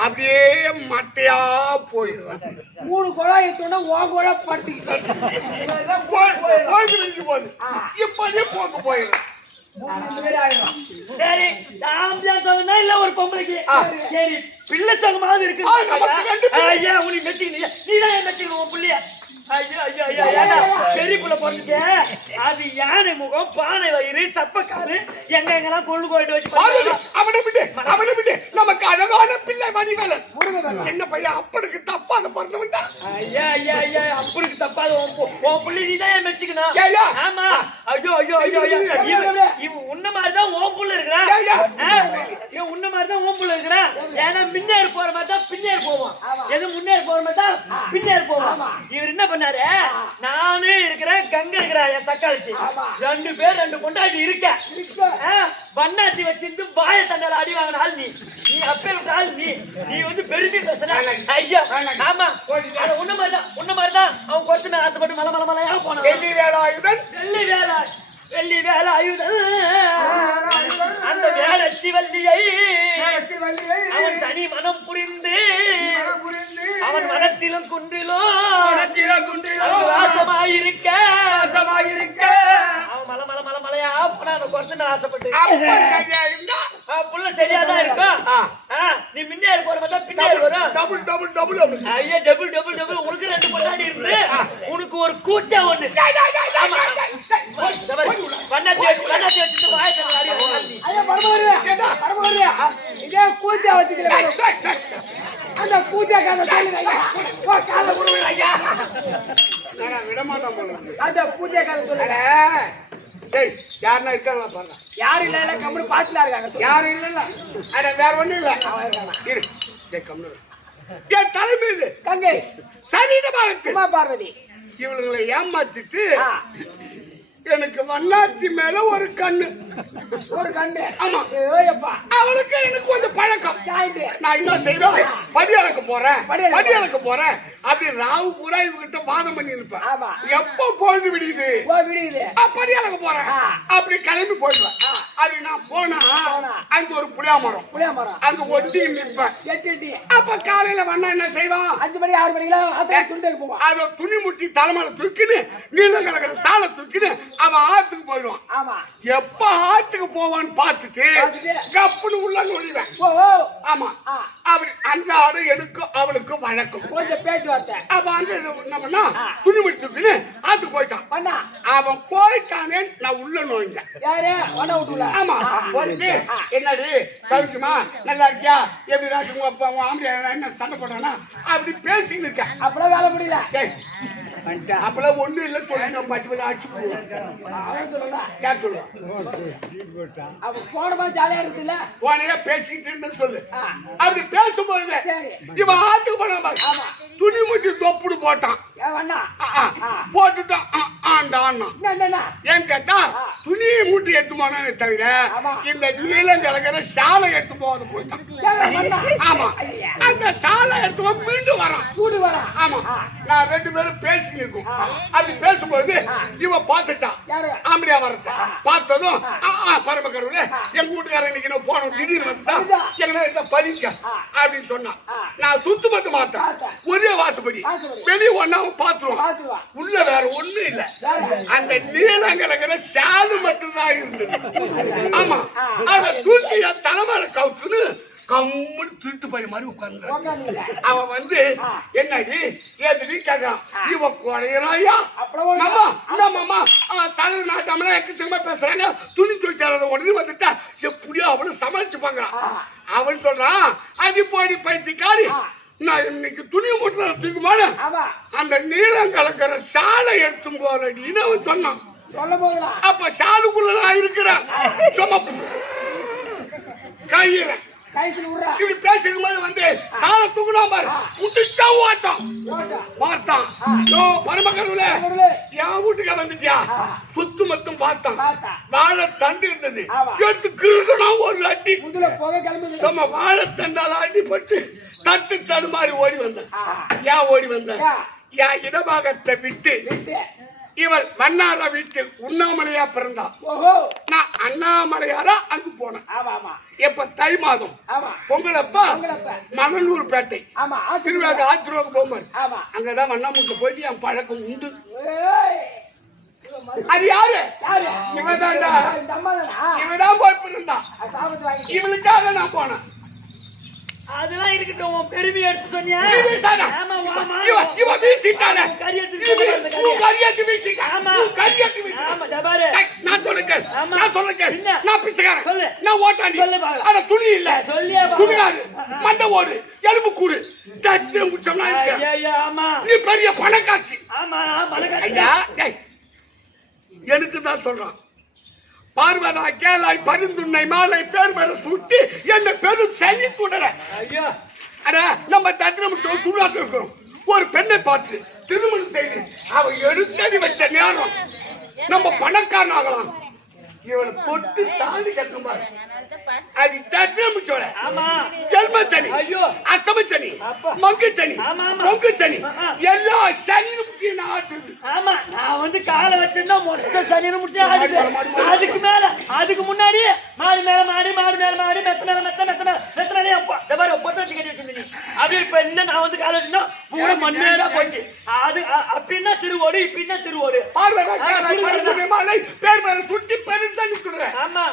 அப்படியே மட்டையா போயிடும். 3 குழாய் சொன்னா உன் குழா பட்டி போகுது. இப்படியே போக்கு போயிடும். சரி இல்ல ஒரு பொம்பளைக்கு சரி பிள்ளை சகமாவது இருக்கு. ஐயா உனி மெச்சிக்க நீதான் மெச்சிக்கணும் உன் பிள்ளைய. ஐயோ ஐயோ ஐயா பெரிய புள்ள பிறந்துட்டு அது யானை முகம் பானை வயிறு சப்பக்காரு எங்க எங்கெல்லாம் கொண்டு போயிட்டு வச்சு அவனை விட்டு நமக்கு அழகான பிள்ளை மணிவேலன் என்ன பையன் அப்பனுக்கு தப்பாத பிறந்தவன்டா. ஐயா ஐயா ஐயா அப்பனுக்கு தப்பாத உன் பிள்ளை நீதான் மெச்சிக்கணும். ஆமா ஐயோ ஐயோ ஐயோ இவன் உன்ன மாதிரிதான் உன் புள்ள இருக்கிறான். உன்ன மாதிரிதான் உன் புள்ள இருக்கிறான். ஏன்னா முன்னேறி போற மாதிரி தான் பின்னேறி போவான். எது முன்னேறி போற மாதிரி தான் பின்னேறி போவான். இவர் என்ன பண்ணாரு, நானே இருக்கிறேன் கங்கை இருக்கிறா என் தக்காளிக்கு 2 பேர் 2 பொண்டாட்டி இருக்க பண்ணாத்தி வச்சிருந்து பாய தண்டால அடி வாங்கின ஆள் நீ அப்பேற்பட்ட ஆள் நீ வந்து பெருமை பேசுற. ஐயா ஆமா உன்ன மாதிரிதான் அவன் கொத்து நான் ஆசைப்பட்டு மலை மலை மலையா போனான். வெள்ளி வேலை ஆயுதம் அந்த வேலச்சி வள்ளியை அவன் தனி மனம் புரிந்து அவன் மனத்திலும் குன்றிலும் வாசமாயிருக்க அவன் மலை மலை மலை மலையா போனான் கொத்து நான் ஆசைப்பட்டு. புள்ள சரியாதான் இருக்கும். நீ முன்னேறி போற மாதிரி பின்னாடி வரும். ஐயா டபுள் டபுள் டபுள் உனக்கு 2 பொண்டாட்டி இருந்து உனக்கு ஒரு கூட்டா ஒண்ணு பண்ணாத்தி வச்சுட்டு வாயத்தை இதே கூத்தியா வச்சுக்கிறேன். அந்த கூத்தியா அந்த பூஜை கதை சொல்லுங்க. யாருன்னா இருக்காங்களா பாருங்க. யாரும் இல்ல கம்பெனி பாட்டுல இருக்காங்க. யாரும் இல்ல அட வேற ஒண்ணும் இல்ல. என் தலைமை இது கங்கை சரீரமாக பார்வதி இவங்களை ஏமாத்திட்டு எனக்கு வண்ணாத்தி மேல ஒரு கண்ணு. ஆமா அவளுக்கு எனக்கு கொஞ்சம் பழக்கம். நான் என்ன செய்வேன், படியலுக்கு போறேன் அப்படி ராவு பூரா இவகிட்ட வாதம் பண்ணி இருப்பேன். எப்ப பொழுது விடியுது படியலுக்கு போறேன் அப்படி கிளம்பி போயிடுவேன். அப்படி நான் போனா அங்க ஒரு புளியா மரம் அங்க ஒட்டி நிற்பேன். அப்ப காலையில வண்ணா என்ன செய்வான், 5 மணி 6 மணிக்கெல்லாம் அத துணி முட்டி தலைமையில தூக்கின்னு நீளம் கலக்கிற சாலை தூக்கின்னு அவன் ஆத்துக்கு போயிடுவான். எப்ப ஆத்துக்கு போவான்னு பார்த்துட்டு கப்புன்னு உள்ள நுழைவேன். ஆமா அப்படி அந்த ஆடு எனக்கும் அவளுக்கு வழக்கம் கொஞ்சம் பேச்சுவார்த்தை. அவன் வந்து என்ன பண்ணா துணி முட்டி தூக்கின்னு ஆத்துக்கு போயிட்டான். அவன் போயிட்டானே நான் உள்ள நுழைஞ்சேன். ஆமா போயிட்டு என்னடி சௌக்கியமா நல்லா இருக்கியா எப்படி ராஜு உங்க அப்பா உங்க ஆம்பளை என்ன சண்டை போட்டானா அப்படி பேசின்னு இருக்கேன். அப்பெல்லாம் வேலை முடியல. அப்பெல்லாம் ஒண்ணு இல்ல சொல்லி பச்சு பச்சு அடிச்சு யார் சொல்லுவான் போனமா ஜாலியா இருக்குல்ல போனே பேசிக்கிட்டு இருந்தேன்னு சொல்லு. அப்படி பேசும்போது இவன் ஆத்துக்கு போன துணி முட்டி தொப்புடு போட்டான். போட்டுட்டான் ஏன்னு கேட்டா துணி மூட்டி எடுத்து போனே தவிர இந்த நீளம் கலக்கிற சாலை எடுத்து போகாத போயிட்டான். ஆமா அந்த சாலை எடுத்து மீண்டும் வரான் கூடு வரா ஆமா நான் ரெண்டு பேரும் பேசிட்டு இருக்கோம் அப்படி பேசும்போது இவ பாத்துட்டான் ஆம்படியா வரத பார்த்ததும் பரம கடவுளே எங்க வீட்டுக்காரன் இன்னைக்கு நான் போனோம் திடீர்னு வந்துட்டா என்ன பதிக்க அப்படின்னு சொன்னான் நான் சுத்து பத்து மாட்டேன் ஒரே வாசப்படி வெளியே ஒன்னாவும் பாத்துருவான் உள்ள வேற ஒண்ணும் இல்ல அந்த நீலங்கலங்கிற சாது மட்டும்தான் இருந்தது ஆமா அத தூக்கி என் தலைமையில கவுத்துன்னு கம்முன்னு திருட்டு பையன் மாதிரி உட்கார்ந்து அவன் வந்து என்னடி ஏதுடி கேட்கறான் இவன் குறையறாயா மாமா தலைவர் நாட்டாமல எக்கச்சக்கமா பேசுறாங்க துணி துவைச்சாரத உடனே வந்துட்டா எப்படியோ அவளும் சமாளிச்சு பாக்குறான் அவன் சொல்றான் அடி போடி பைத்தியக்காரி நான் இன்னைக்கு துணி மூட்டல தூக்குமான அந்த நீளம் கலக்கிற சாலை எடுத்தும் போறடின்னு அவன் சொன்னான் அப்ப சாலுக்குள்ளதான் இருக்கிறான் சும்மா கழிறேன் இப்படி பேசிக்கும் போது வந்து சாலை தூக்குனான் பாரு முட்டிச்சா ஓட்டம் பார்த்தான் பரமக்கருவுல என் வீட்டுக்கு வந்துட்டியா சுத்து மொத்தம் பார்த்தான் வாழை தண்டு இருந்தது எடுத்து கிருக்கணும் ஒரு அடி சும்மா வாழை தண்டால அடிப்பட்டு தட்டு தடுமாறி ஓடி வந்தேன் ஏன் ஓடி வந்தேன் என் இடபாகத்தை விட்டு இவர் வண்ணார வீட்டில் உண்ணாமலையா பிறந்தான் நான் அண்ணாமலையாரா அங்கு போனேன் எப்ப தை மாதம் பொங்கலப்பா மணலூர் பேட்டை திருவிழாக்கு ஆத்திரவுக்கு போகும்போது அங்கதான் வண்ணாமூட்டு போயிட்டு என் பழக்கம் உண்டு அது யாரு இவதான்டா இவதான் போய் பிறந்தான் இவளுக்காக நான் போனேன் அதெல்லாம் இருக்கட்டும் உன் பெருமை எடுத்து சொன்னியா துணி இல்ல துணியாரு மண்டை ஓடு எலும்பு கூடு நீ பெரிய பணக்காட்சி எனக்கு தான் சொல்றான் பார்வதா கேளாய் பரிந்துண்ணை மாலை பேர் வர சுட்டி என்ன பெரும் சனி தொடர நம்ம தத்திரம் சுடாட்டு இருக்கிறோம் ஒரு பெண்ணை பார்த்து திருமணம் செய்து அவ எடுத்தடி வச்ச நேரம் நம்ம பணக்காரன் ஆகலாம் இவனை தொட்டு தாண்டி கட்டுமாறு அது தத்திரமுச்சோட ஜென்மச்சனி அஷ்டமச்சனி மங்குச்சனி பொங்குச்சனி எல்லா சனியும் ஆட்டுது ஆமா நான் வந்து காலை வச்சிருந்தா மொத்த சனியும் முடிச்சு ஆடுது அதுக்கு மேல அதுக்கு முன்னாடி மாடு மேல மாடு மாடு மேல மாடு மெத்த மேல மெத்த மெத்த மேல மெத்த மேலே அப்பா இந்த மாதிரி பொட்டு வச்சு கட்டி வச்சிருந்தீங்க அப்படி இப்ப என்ன நான் வந்து காலை வச்சிருந்தா பூரா மண்மேடா போச்சு அது அப்படின்னா திருவோடு இப்படின்னா திருவோடு மாலை பேர் மேல சுட்டி பெருசு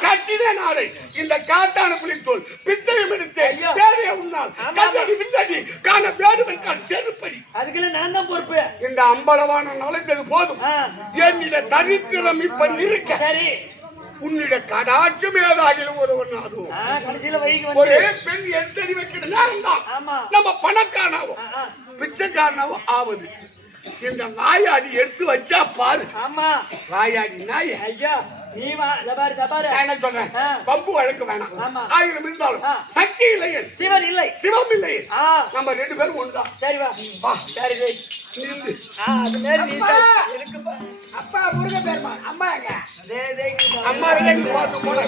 கட்டிட நாளை இந்த காட்டான புலித்தோல் பிச்சையும் எடுத்து பேரைய உன்னால் கல்லடி வில்லடி காண வேடுவன் கால் செருப்படி அதுக்குள்ள நான் தான் பொறுப்பு இந்த அம்பலவான நுழைந்தது போதும் என்னிட தரித்திரம் இப்படி இருக்க சரி உன்னிட கடாட்சம் ஏதாகிலும் ஒருவன் அதுவும் ஒரே பெண் எடுத்தடி வைக்கிற நேரம் தான் நம்ம பணக்காரனாவும் பிச்சைக்காரனாவும் ஆவது இந்த வாயாடி எடுத்து வச்சா பாரு ஆமா வாயாடி நாய் ஐயா நீ வா தபாரு என்ன சொல்றேன் பம்பு வழக்கு வேணாம் ஆயிரம் இருந்தாலும் சக்தி இல்லை சிவன் இல்லை சிவம் இல்லை நம்ம ரெண்டு பேரும் ஒன்றுதான் சரி வா சரி நின்று அது நேரம் நீ எனக்கு அப்பா முருக பேர்மா அம்மா எங்க அம்மா ரெண்டு பார்த்து போனா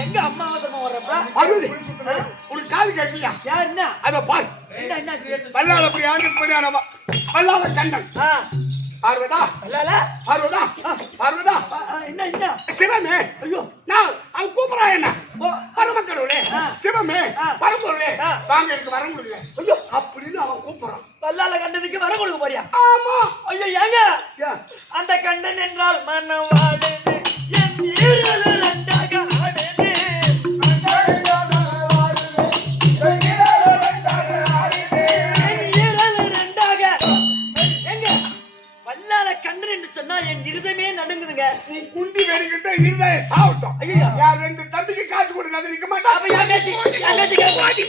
எங்க அம்மாவதமா வர்றப்ப உனக்கு காது கேட்கலையா என்ன அத பாரு என்ன பல்லால அப்படி ஆண்டு போய் பல்லால கண்டன் பார்வதா பார்வதா பார்வதா என்ன சிவமே ஐயோ நான் அவன் கூப்பிடா என்ன பரமக்கடவுளே சிவமே பரம்பொருளே வாங்க எனக்கு வரம் கொடுங்க ஐயோ அப்படின்னு அவன் கூப்பிடுறான் பல்லால கண்டதுக்கு வரம் கொடுக்க போறியா ஆமா ஐயோ ஏங்க அந்த கண்டன் என்றால் மனம் வாடுது என் ஈரல் ரெண்டாக ஆடுது இருதமே நடுங்குதுங்க நீ குண்டி வெறிக்கிட்ட இருதய சாவட்டும் ஐயா யார் ரெண்டு தம்பிக்கு காசு கொடுங்க பக்கத்துல நிக்க மாட்டான். அப்ப எங்கேஜி வாடி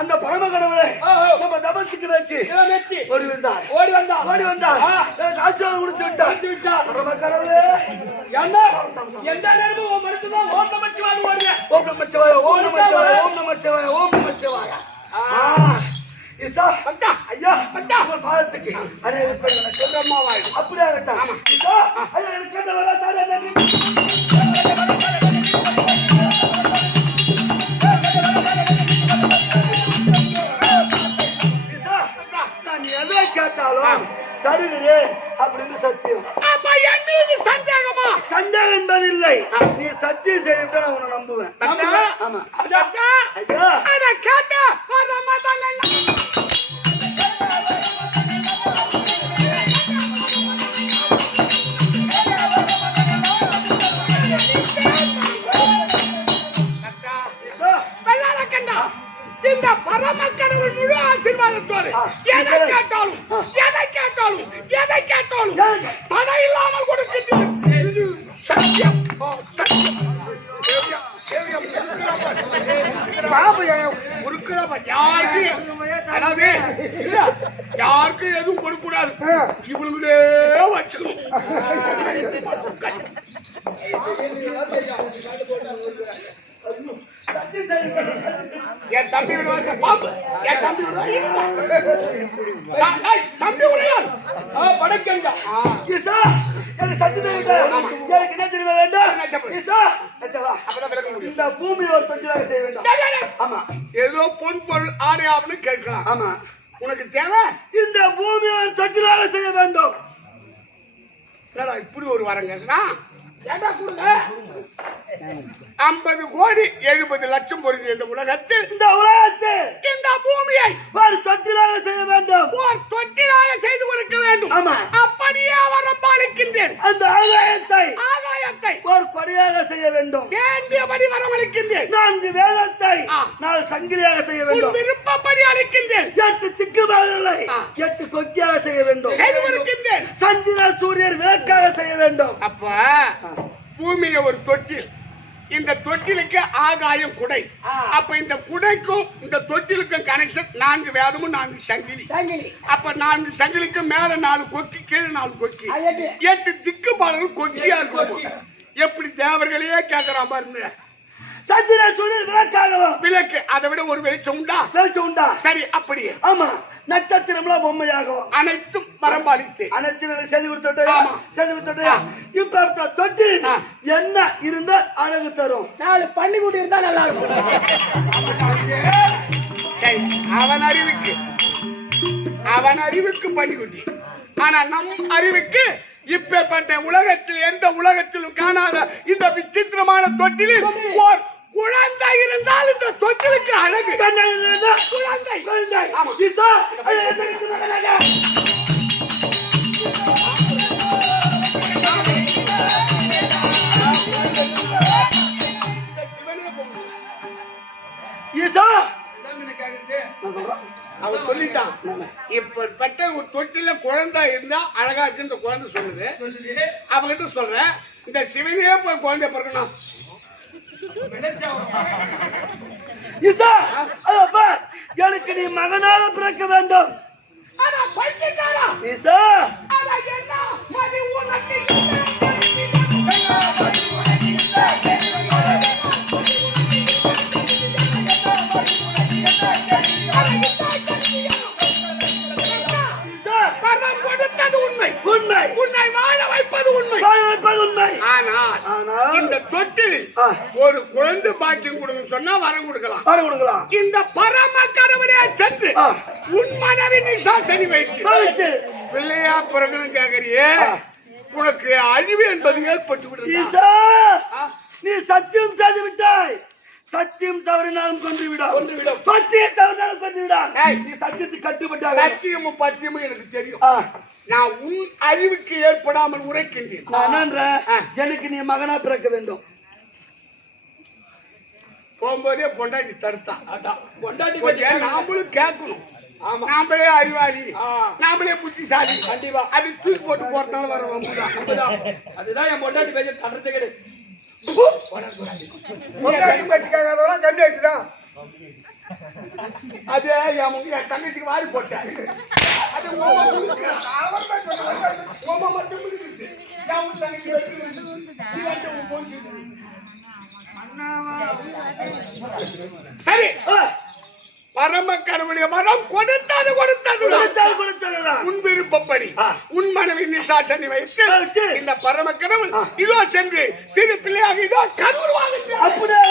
அந்த பரம கடவுளை நம்ம தபசுக்கு வச்சு ஓடி வந்தார் ஆசீர்வாதம் கொடுத்து விட்டார் பரம கடவுளே எந்த நேரமும் உன் மனசுதான் ஓம் நமச்சிவாய ஓடுங்க. ஓம் நமச்சிவாய ஓம் நமச்சிவாய ஓம் நமச்சிவாய ஓம் நமச்சிவாய ஐயா உங்கள் பாதத்துக்கு அப்படியே ஐயா எனக்கு நான் எதை கேட்டாலும் தருகிறே அப்படின்னு சத்தியம். சந்தேகமா? சந்தேகம் என்பதில்லை. நீ சத்தியம் செய்துவிட்டு நான் உன்னை நம்புவேன். ஆமா ஐயா அதை கேட்டா இந்த பரம கடவுள் முழு ஆசீர்வாதத்தோடு எதை கேட்டாலும் தடை இல்லாமல் கொடுக்கின்றேன். சத்தியம் யாருக்கு எதுவும் கொடுக்க கூடாது. இவங்களே வச்சுக்கணும். என் தம்பி விடுவாங்க பாம்பு. என் தம்பி விடுவாங்க படைக்கங்க. எனக்கு என்ன தெரியுமா வேண்டும்? இந்த பூமி ஒரு தொழிலாக செய்ய வேண்டும். ஆமா ஏதோ பொன் பொருள் ஆடையாமனு கேட்கலாம். ஆமா உனக்கு தேவை இந்த பூமி ஒரு தொழிலாக செய்ய வேண்டும். இப்படி ஒரு வரம் கேட்கலாம். ஏண்டா கொடுங்க 50 கோடி 70 லட்சம் பொருள் இந்த உலகத்தில் இந்த பூமியை ஒரு தொட்டிலாக செய்ய வேண்டும். ஒரு தொட்டிலாக செய்து கொடுக்க வேண்டும். ஆமா அப்படியே அவரம் பாலிக்கின்றேன். அந்த ஆகாயத்தை ஒரு கொடையாக செய்ய வேண்டும். வேண்டியபடி வரம் அளிக்கின்றேன். 4 வேதத்தை 4 சங்கிலியாக செய்ய வேண்டும். விருப்பப்படி அளிக்கின்றேன். 8 திக்குமரங்களை 8 கொக்கியாக செய்ய வேண்டும். செய்து கொடுக்கின்றேன். சந்திரன் சூரியன் விளக்காக செய்ய வேண்டும். அப்ப பூமியை ஒரு தொட்டில், இந்த தொட்டிலுக்கு ஆகாயம் குடை. அப்ப இந்த குடைக்கும் இந்த தொட்டிலுக்கும் கனெக்ஷன் 4 வேதமும் 4 சங்கிலி. அப்ப 4 சங்கிலிக்கு மேல 4 கொக்கி, கீழே 4 கொக்கி, 8 திக்கு பாடல்கள் கொக்கியா இருக்கும். எப்படி தேவர்களையே கேட்கறான் பாருங்க. சந்திர சூரியன் விளக்காகவும் விளக்கு அதை விட ஒரு வெளிச்சம் உண்டா? வெளிச்சம் உண்டா? சரி, அப்படியே. ஆமா, நட்சத்திரம்லாம் பொம்மையாகவும் அனைத்தும் பரம்பாலித்து அனைத்து செய்து கொடுத்தோட்டே இப்ப தொட்டி என்ன இருந்தா அழகு தரும்? 4 பன்னிக்குட்டி இருந்தா நல்லா இருக்கும். அவன் அறிவுக்கு பன்னிக்குட்டி. ஆனா நம் அறிவுக்கு இப்பேற்பட்ட உலகத்தில் எந்த உலகத்திலும் காணாத இந்த விசித்திரமான தொட்டிலில் ஓர் குழந்தை இருந்தால் இந்த தொட்டிலுக்கு அழகு. குழந்தை அவர் சொல்லிட்டான். இப்ப ஒரு தொட்டில குழந்தை இருந்தா அழகா இருக்கு இந்த குழந்தை சொல்லுது. அவங்கிட்ட சொல்றேன், இந்த சிவனே போய் குழந்தை பிறக்கணும். எனக்கு நீ மகனாக பிறக்க வேண்டும். இந்த தொட்டில் ஒரு குழந்தை பாக்கியம் கொடுங்க சொன்னா வரம் கொடுக்கலாம். இந்த பரம கடவுளே சென்று உன் மனைவி நிசாசனி வைத்து பிள்ளையா பிறகு கேட்கறியே, உனக்கு அழிவு என்பது ஏற்பட்டு விடுறது. நீ சத்தியம் செய்து விட்டாய். சத்தியம் தவறினாலும் கொன்றுவிடும். சத்தியம் தவறினாலும் கொன்றுவிடும். நீ சத்தியத்துக்கு கட்டுப்பட்டாய். சத்தியமும் பத்தியமும் எனக்கு தெரியும். நான் உன் அறிவுக்கு ஏற்படாமல் உரைக்கின்றேன். எனக்கு நீ மகனா பிறக்க வேண்டும். போகும்போதே பொண்டாட்டி தடுத்தான். நாமளும் கேட்கணும். நாமளே அறிவாளி, நாமளே புத்திசாலி. கண்டிப்பா அது தூக்கி போட்டு போறதுனால வர அதுதான் என் பொண்டாட்டி பேச தடுத்து கிடையாது. அது என் தங்கச்சிக்கு வாரி போட்டேன். சரி, பரம கடவுளுடைய மரம் கொடுத்தது உன் விருப்பப்படி உன் மனைவி நிசாசனி வைத்து இந்த பரம கடவுள் இதோ சென்று சிறு பிள்ளையாக இதோ கருவாக அப்படியே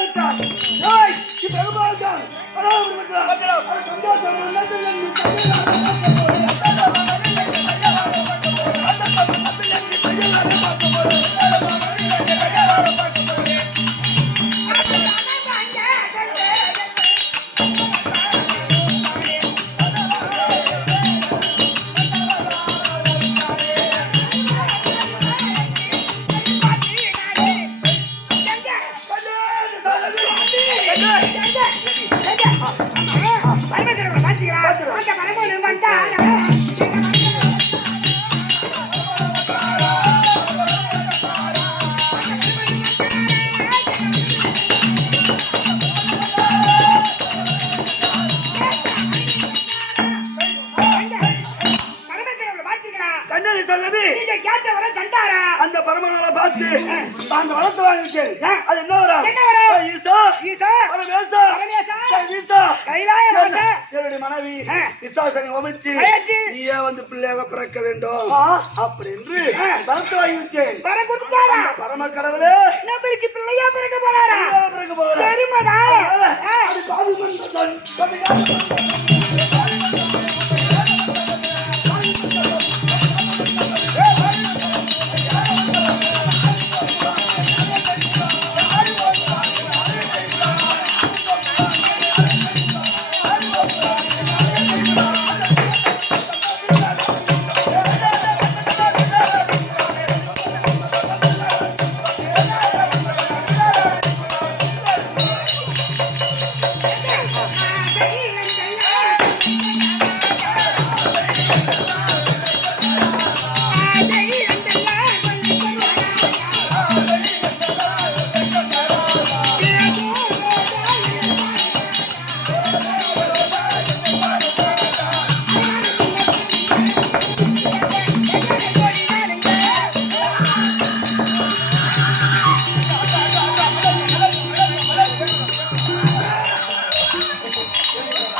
அந்த பரமனால பார்த்து அந்த வளர்த்து வாங்கிருக்கேன். அது என்ன வரும்? என்னுடைய மனைவி விசாசனை அமைச்சு நீயே வந்து பிள்ளையாக பிறக்க வேண்டும் அப்படின்னு வளர்த்து வாங்கிவிட்டேன். பரம கடவுளே நம்மளுக்கு பிள்ளையா பிறக்க போறாரா? பிறக்க போறா.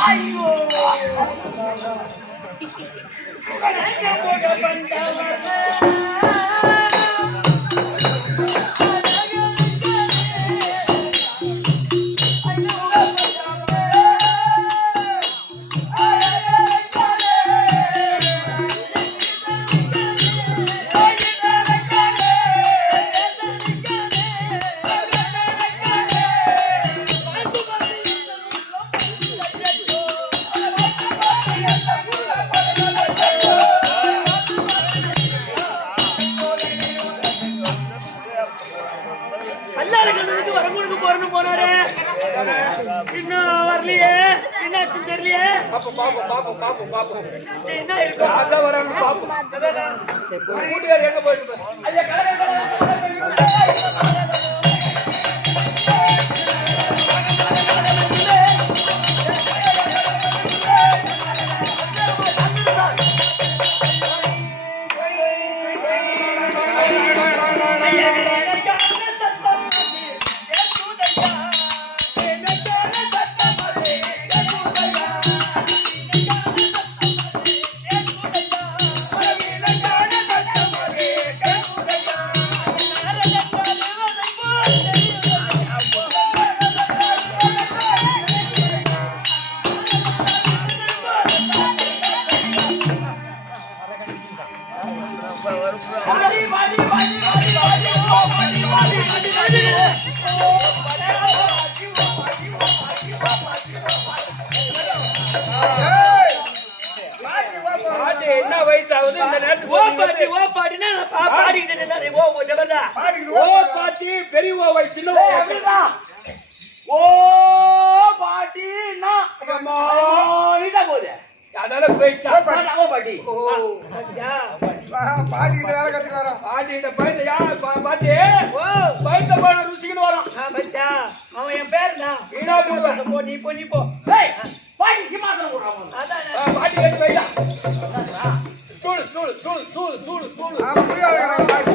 ஐயோ இன்னும் வரலையே என்னாச்சு தெரியலையே பாப்போம் என்ன இருக்கு அதான் வரணும் பாப்போம் கூட்டியார் எங்க போயிட்டு ஐயா என்ன வயசாகுது இந்த நேரத்துக்கு ஓ பாட்டினா பாடிக்கிட்டு ஓ பாட்டி பெரிய ஓ வயசு சின்ன ஓ பாட்டினா போகுது அதனால போயிட்டா பாட்டி பாட்டிக்கிட்ட வேலை கத்துக்கு வரோம். பாட்டிகிட்ட போயிட்டு யார் பாட்டி பைசா போன ருசிக்கணும் வரும் அவன் என் பேருண்ணா நீ போ பாட்டி சிம்மாசனம் போடுறான் பாட்டி கேட்டு போயிட்டா தூள் ஆமா, புரிய வைக்கிறாங்க பாட்டி.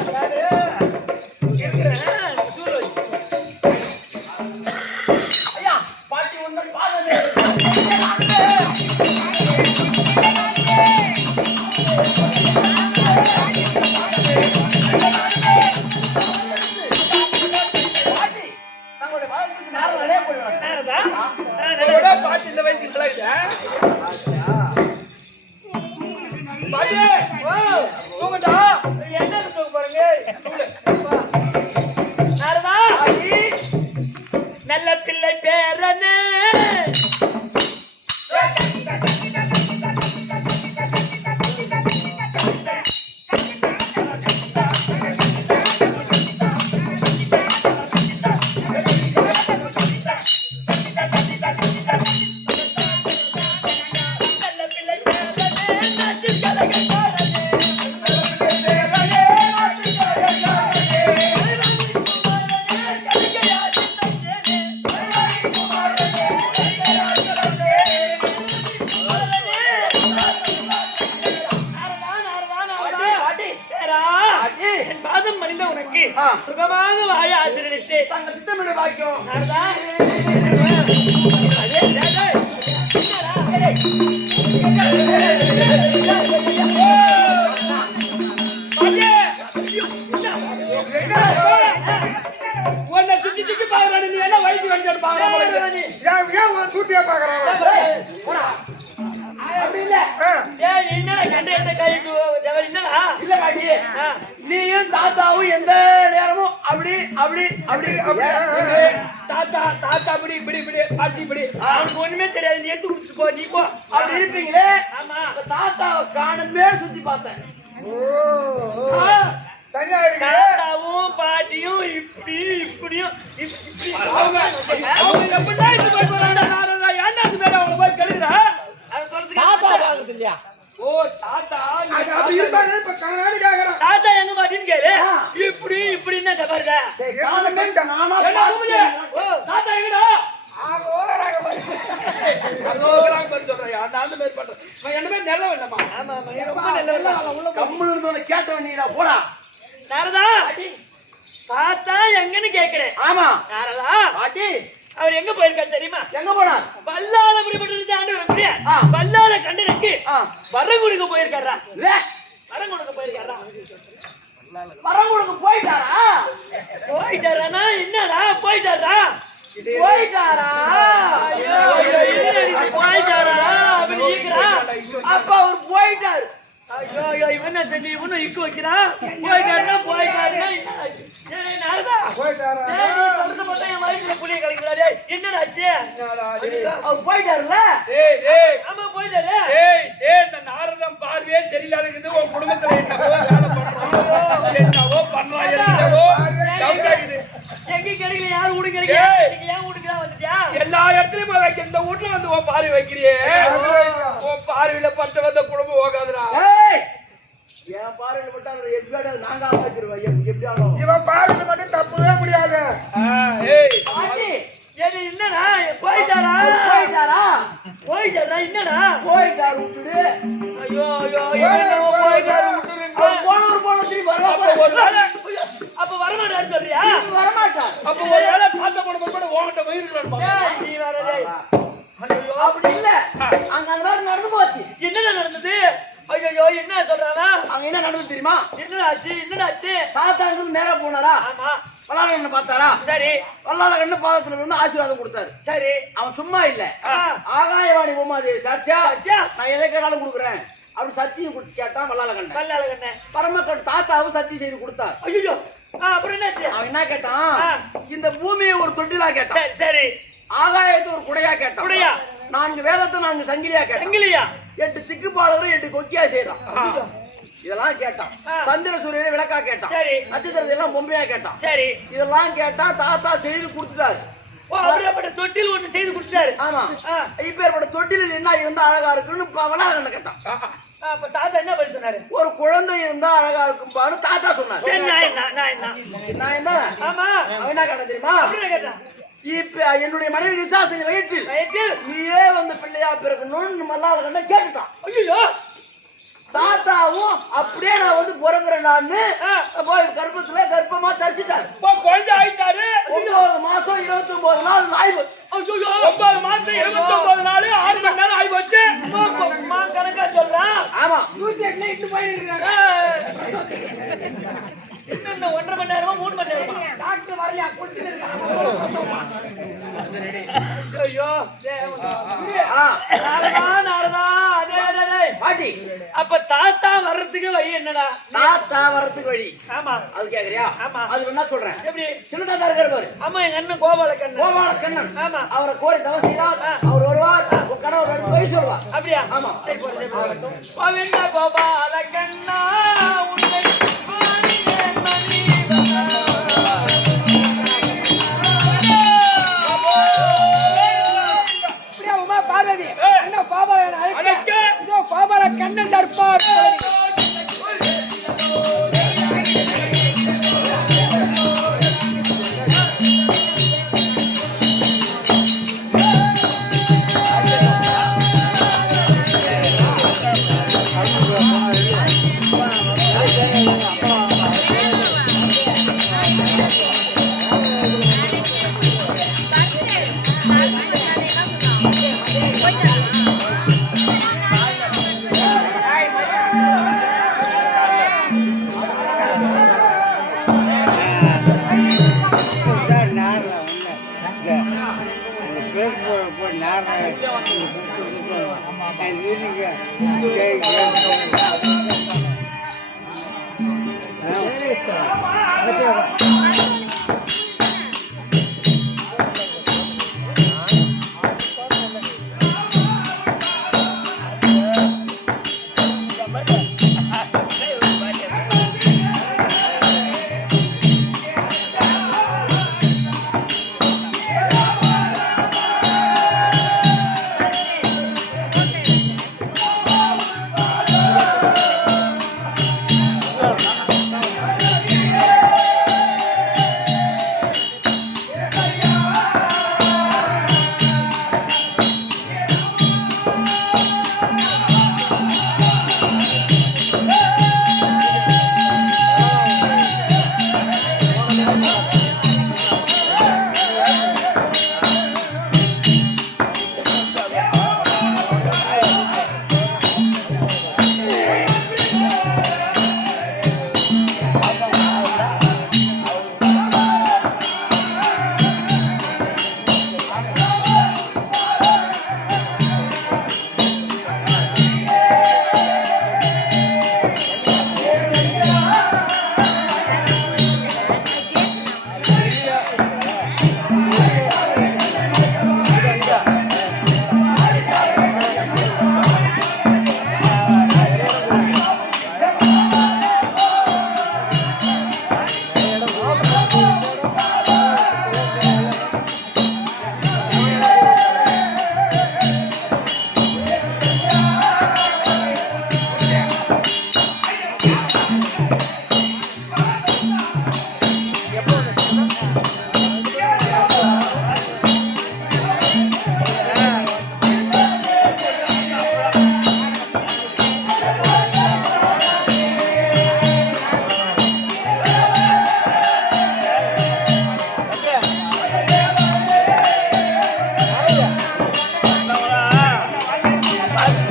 இருக்கிறேன் தூள் ஐயா பாட்டி ஒன்று பாதமே பாட்டி இந்த வயசுக்கு பாட்டி தூங்கட்டா என்ன தூங்க பாருங்க நல்ல பிள்ளை பேரனே சுகமாக வாழ ஆசிரியர் தங்கள் சித்தமிட பாக்கியம் உன்னை சுத்தி சுத்தி பாக்குறானு நீ என்ன வயசு வந்து பாக்குறான் சூத்தியா பாக்குறான் நீயும் தாத்தாவும் எந்த நேரமும் அப்படி அப்படி அப்படி தாத்தா தாத்தா அப்படி இப்படி இப்படி பாட்டி இப்படி அவனுக்கு ஒண்ணுமே தெரியாது நீ எடுத்து குடிச்சு போ நீ போ அப்படி இருப்பீங்களே ஆமா தாத்தாவை காணுமே சுத்தி பார்த்தேன் தாத்தாவும் பாட்டியும் இப்படி இப்படியும் அவங்க எப்படிதான் இது போய் ஏன்டா அது மேல அவங்க போய் கழுகுற இல்லையா ஓ தாத்தா தாத்தா எங்க பாட்டின்னு கேளு இப்படி இப்படின்னு பாருங்க தாத்தா எங்கடா தாத்தா எங்கன்னு கேக்குறேன் ஆமா பாட்டி அவர் எங்க போயிருக்காரு தெரியுமா? எங்க போனார்? பல்லாளபுரிப்பட்டினத்தை ஆண்டவர் அப்படியே பல்லாள கண்டனுக்கு வரம் கொடுக்க போயிருக்காரா? வரம் கொடுக்க போயிருக்காரா? வரம் கொடுக்க போயிட்டாரா? போயிட்டாரானா என்னடா போயிட்டாரா? போயிட்டாரா? போயிட்டாரா அப்ப அவர் போயிட்டாரு. ஐயோ ஐயோ இவன் சரி இவனும் இக்கு வைக்கிறான். போயிட்டாருன்னா போயிட்டாருன்னா புளிய கலைக்கிறாரு. என்னடாச்சு? அவர் போயிட்டாருல்ல? ஆமா போயிட்டாரு. இந்த நாரதம் பார்வையே சரியில்லாத உன் குடும்பத்துல என்னவோ பண்றாங்க. எங்க கிடைக்கல யாரு வீடு கிடைக்கல ஏன் வீட்டுக்கு வந்துட்டியா? எல்லா இடத்துலயும் வைக்க இந்த வீட்டுல வந்து உன் பார்வை வைக்கிறியே உன் பார்வையில பட்ட வந்த குடும்பம் போகாதுடா. என் பார்வையில பட்டா எப்படியாவது நாங்க ஆமாச்சிருவோம். எப்படியாலும் இவன் பார்வையில மட்டும் தப்பவே முடியாது. என்னடா போயிட்டாரா? போயிட்டாரா? போயிட்டாரா? என்னடா போயிட்டாரு விட்டுடு. ஐயோ ஐயோ போயிட்டாரு. அப்ப வரமாட்டாரு சொல்றியா? வரமாட்டார். அப்ப ஒரு வேலை காத்த போன உங்ககிட்ட போயிருக்கலாம். அப்படி இல்ல, அங்க நடந்து போச்சு. என்னடா நடந்தது? ஐயோ என்ன சொல்றானா? அங்க என்ன நடந்தது தெரியுமா? என்னடாச்சு? தாத்தா இருந்து நேரா போனாரா? ஆமா. வல்லாள பார்த்தாரா? சரி. வல்லாள கண்ணு பாதத்துல இருந்து ஆசீர்வாதம் கொடுத்தாரு. சரி. அவன் சும்மா இல்ல, ஆகாயவாணி உமாதேவி சாட்சியா நான் எதை கேட்டாலும் கொடுக்குறேன் அப்படி சத்தியம் கேட்டான். வல்லாள கண்ணன் பரமக்கட்டு தாத்தாவும் சத்தியம் செய்து கொடுத்தார். ஐயோ அப்புறம் என்னாச்சு? அவன் என்ன கேட்டான்? இந்த பூமியை ஒரு தொட்டிலா கேட்டான். சரி. ஆகாயத்தை ஒரு குடையா கேட்டான். குடையா? 4 வேதத்தை 4 சங்கிலியா கேட்டான். சங்கிலியா? 8 திக்குப்பாளரும் 8 கொக்கியா செய்யலாம். இதெல்லாம் கேட்டான். சந்திர சூரியனை விளக்கா கேட்டான். சரி. நட்சத்திரத்தை எல்லாம் பொம்மையா கேட்டான். சரி. இதெல்லாம் கேட்டா தாத்தா செய்து கொடுத்துட்டாரு. அப்படியேப்பட்ட தொட்டில் ஒண்ணு செய்து கொடுத்தாரு. ஆமா. இப்ப ஏற்பட்ட தொட்டில் என்ன இருந்தா அழகா இருக்குன்னு வல்லாள கேட்டான். அப்ப தாத்தா என்ன பண்ணி சொன்னாரு? ஒரு குழந்தை இருந்தா அழகா இருக்கும்பான்னு தாத்தா சொன்னாரு. நான் என்ன? ஆமா. அவன் என்ன கேட்டான் தெரியுமா? கேட்டான். இப்ப என்னுடைய மனைவி நிசாசனி வயிற்றில் நீயே வந்து பிள்ளையா பிறக்கணும்னு வல்லாள கண்ணன் கேட்டுட்டான். ஐயோ தாத்தாவும் அப்படியே நான் வந்து பிறங்குறேன்னு போய் கர்ப்பத்துல கர்ப்பமா தச்சுட்டாரு. குழந்தை ஆயிட்டாரு. 9 மாசம் 29 நாள் ஆய்வு. 9 மாசம் 29 நாள் 6 மணி நேரம் ஆகி போச்சு. கணக்கா சொல்றான். ஆமா. 108 இட்டு போயிருக்காங்க. இன்னும் 1.5 மணி நேரமா 3 மணி நேரமா டாக்டர் வரலையா? குடிச்சிட்டு இருக்காங்க. ஐயோ நாரதா பாட்டி. அப்ப தாத்தா வர்றதுக்கு வழி என்னடா? தாத்தா வர்றதுக்கு வழி. ஆமா. அது கேக்குறியா? ஆமா. அது என்ன சொல்றேன்? எப்படி? சின்ன தாத்தா இருக்காரு பாரு. ஆமா எங்க அண்ணன் கோபால கண்ணன். ஆமா. அவரை கோரி தவம் செய்தால் அவர் வருவார். கணவர் போய் சொல்வார். அப்படியா? ஆமா. கோவிந்த கோபால கண்ணா உன்னை பார்வதி என்ன கோபால கண்ணன் தற்பார்.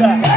ஆசை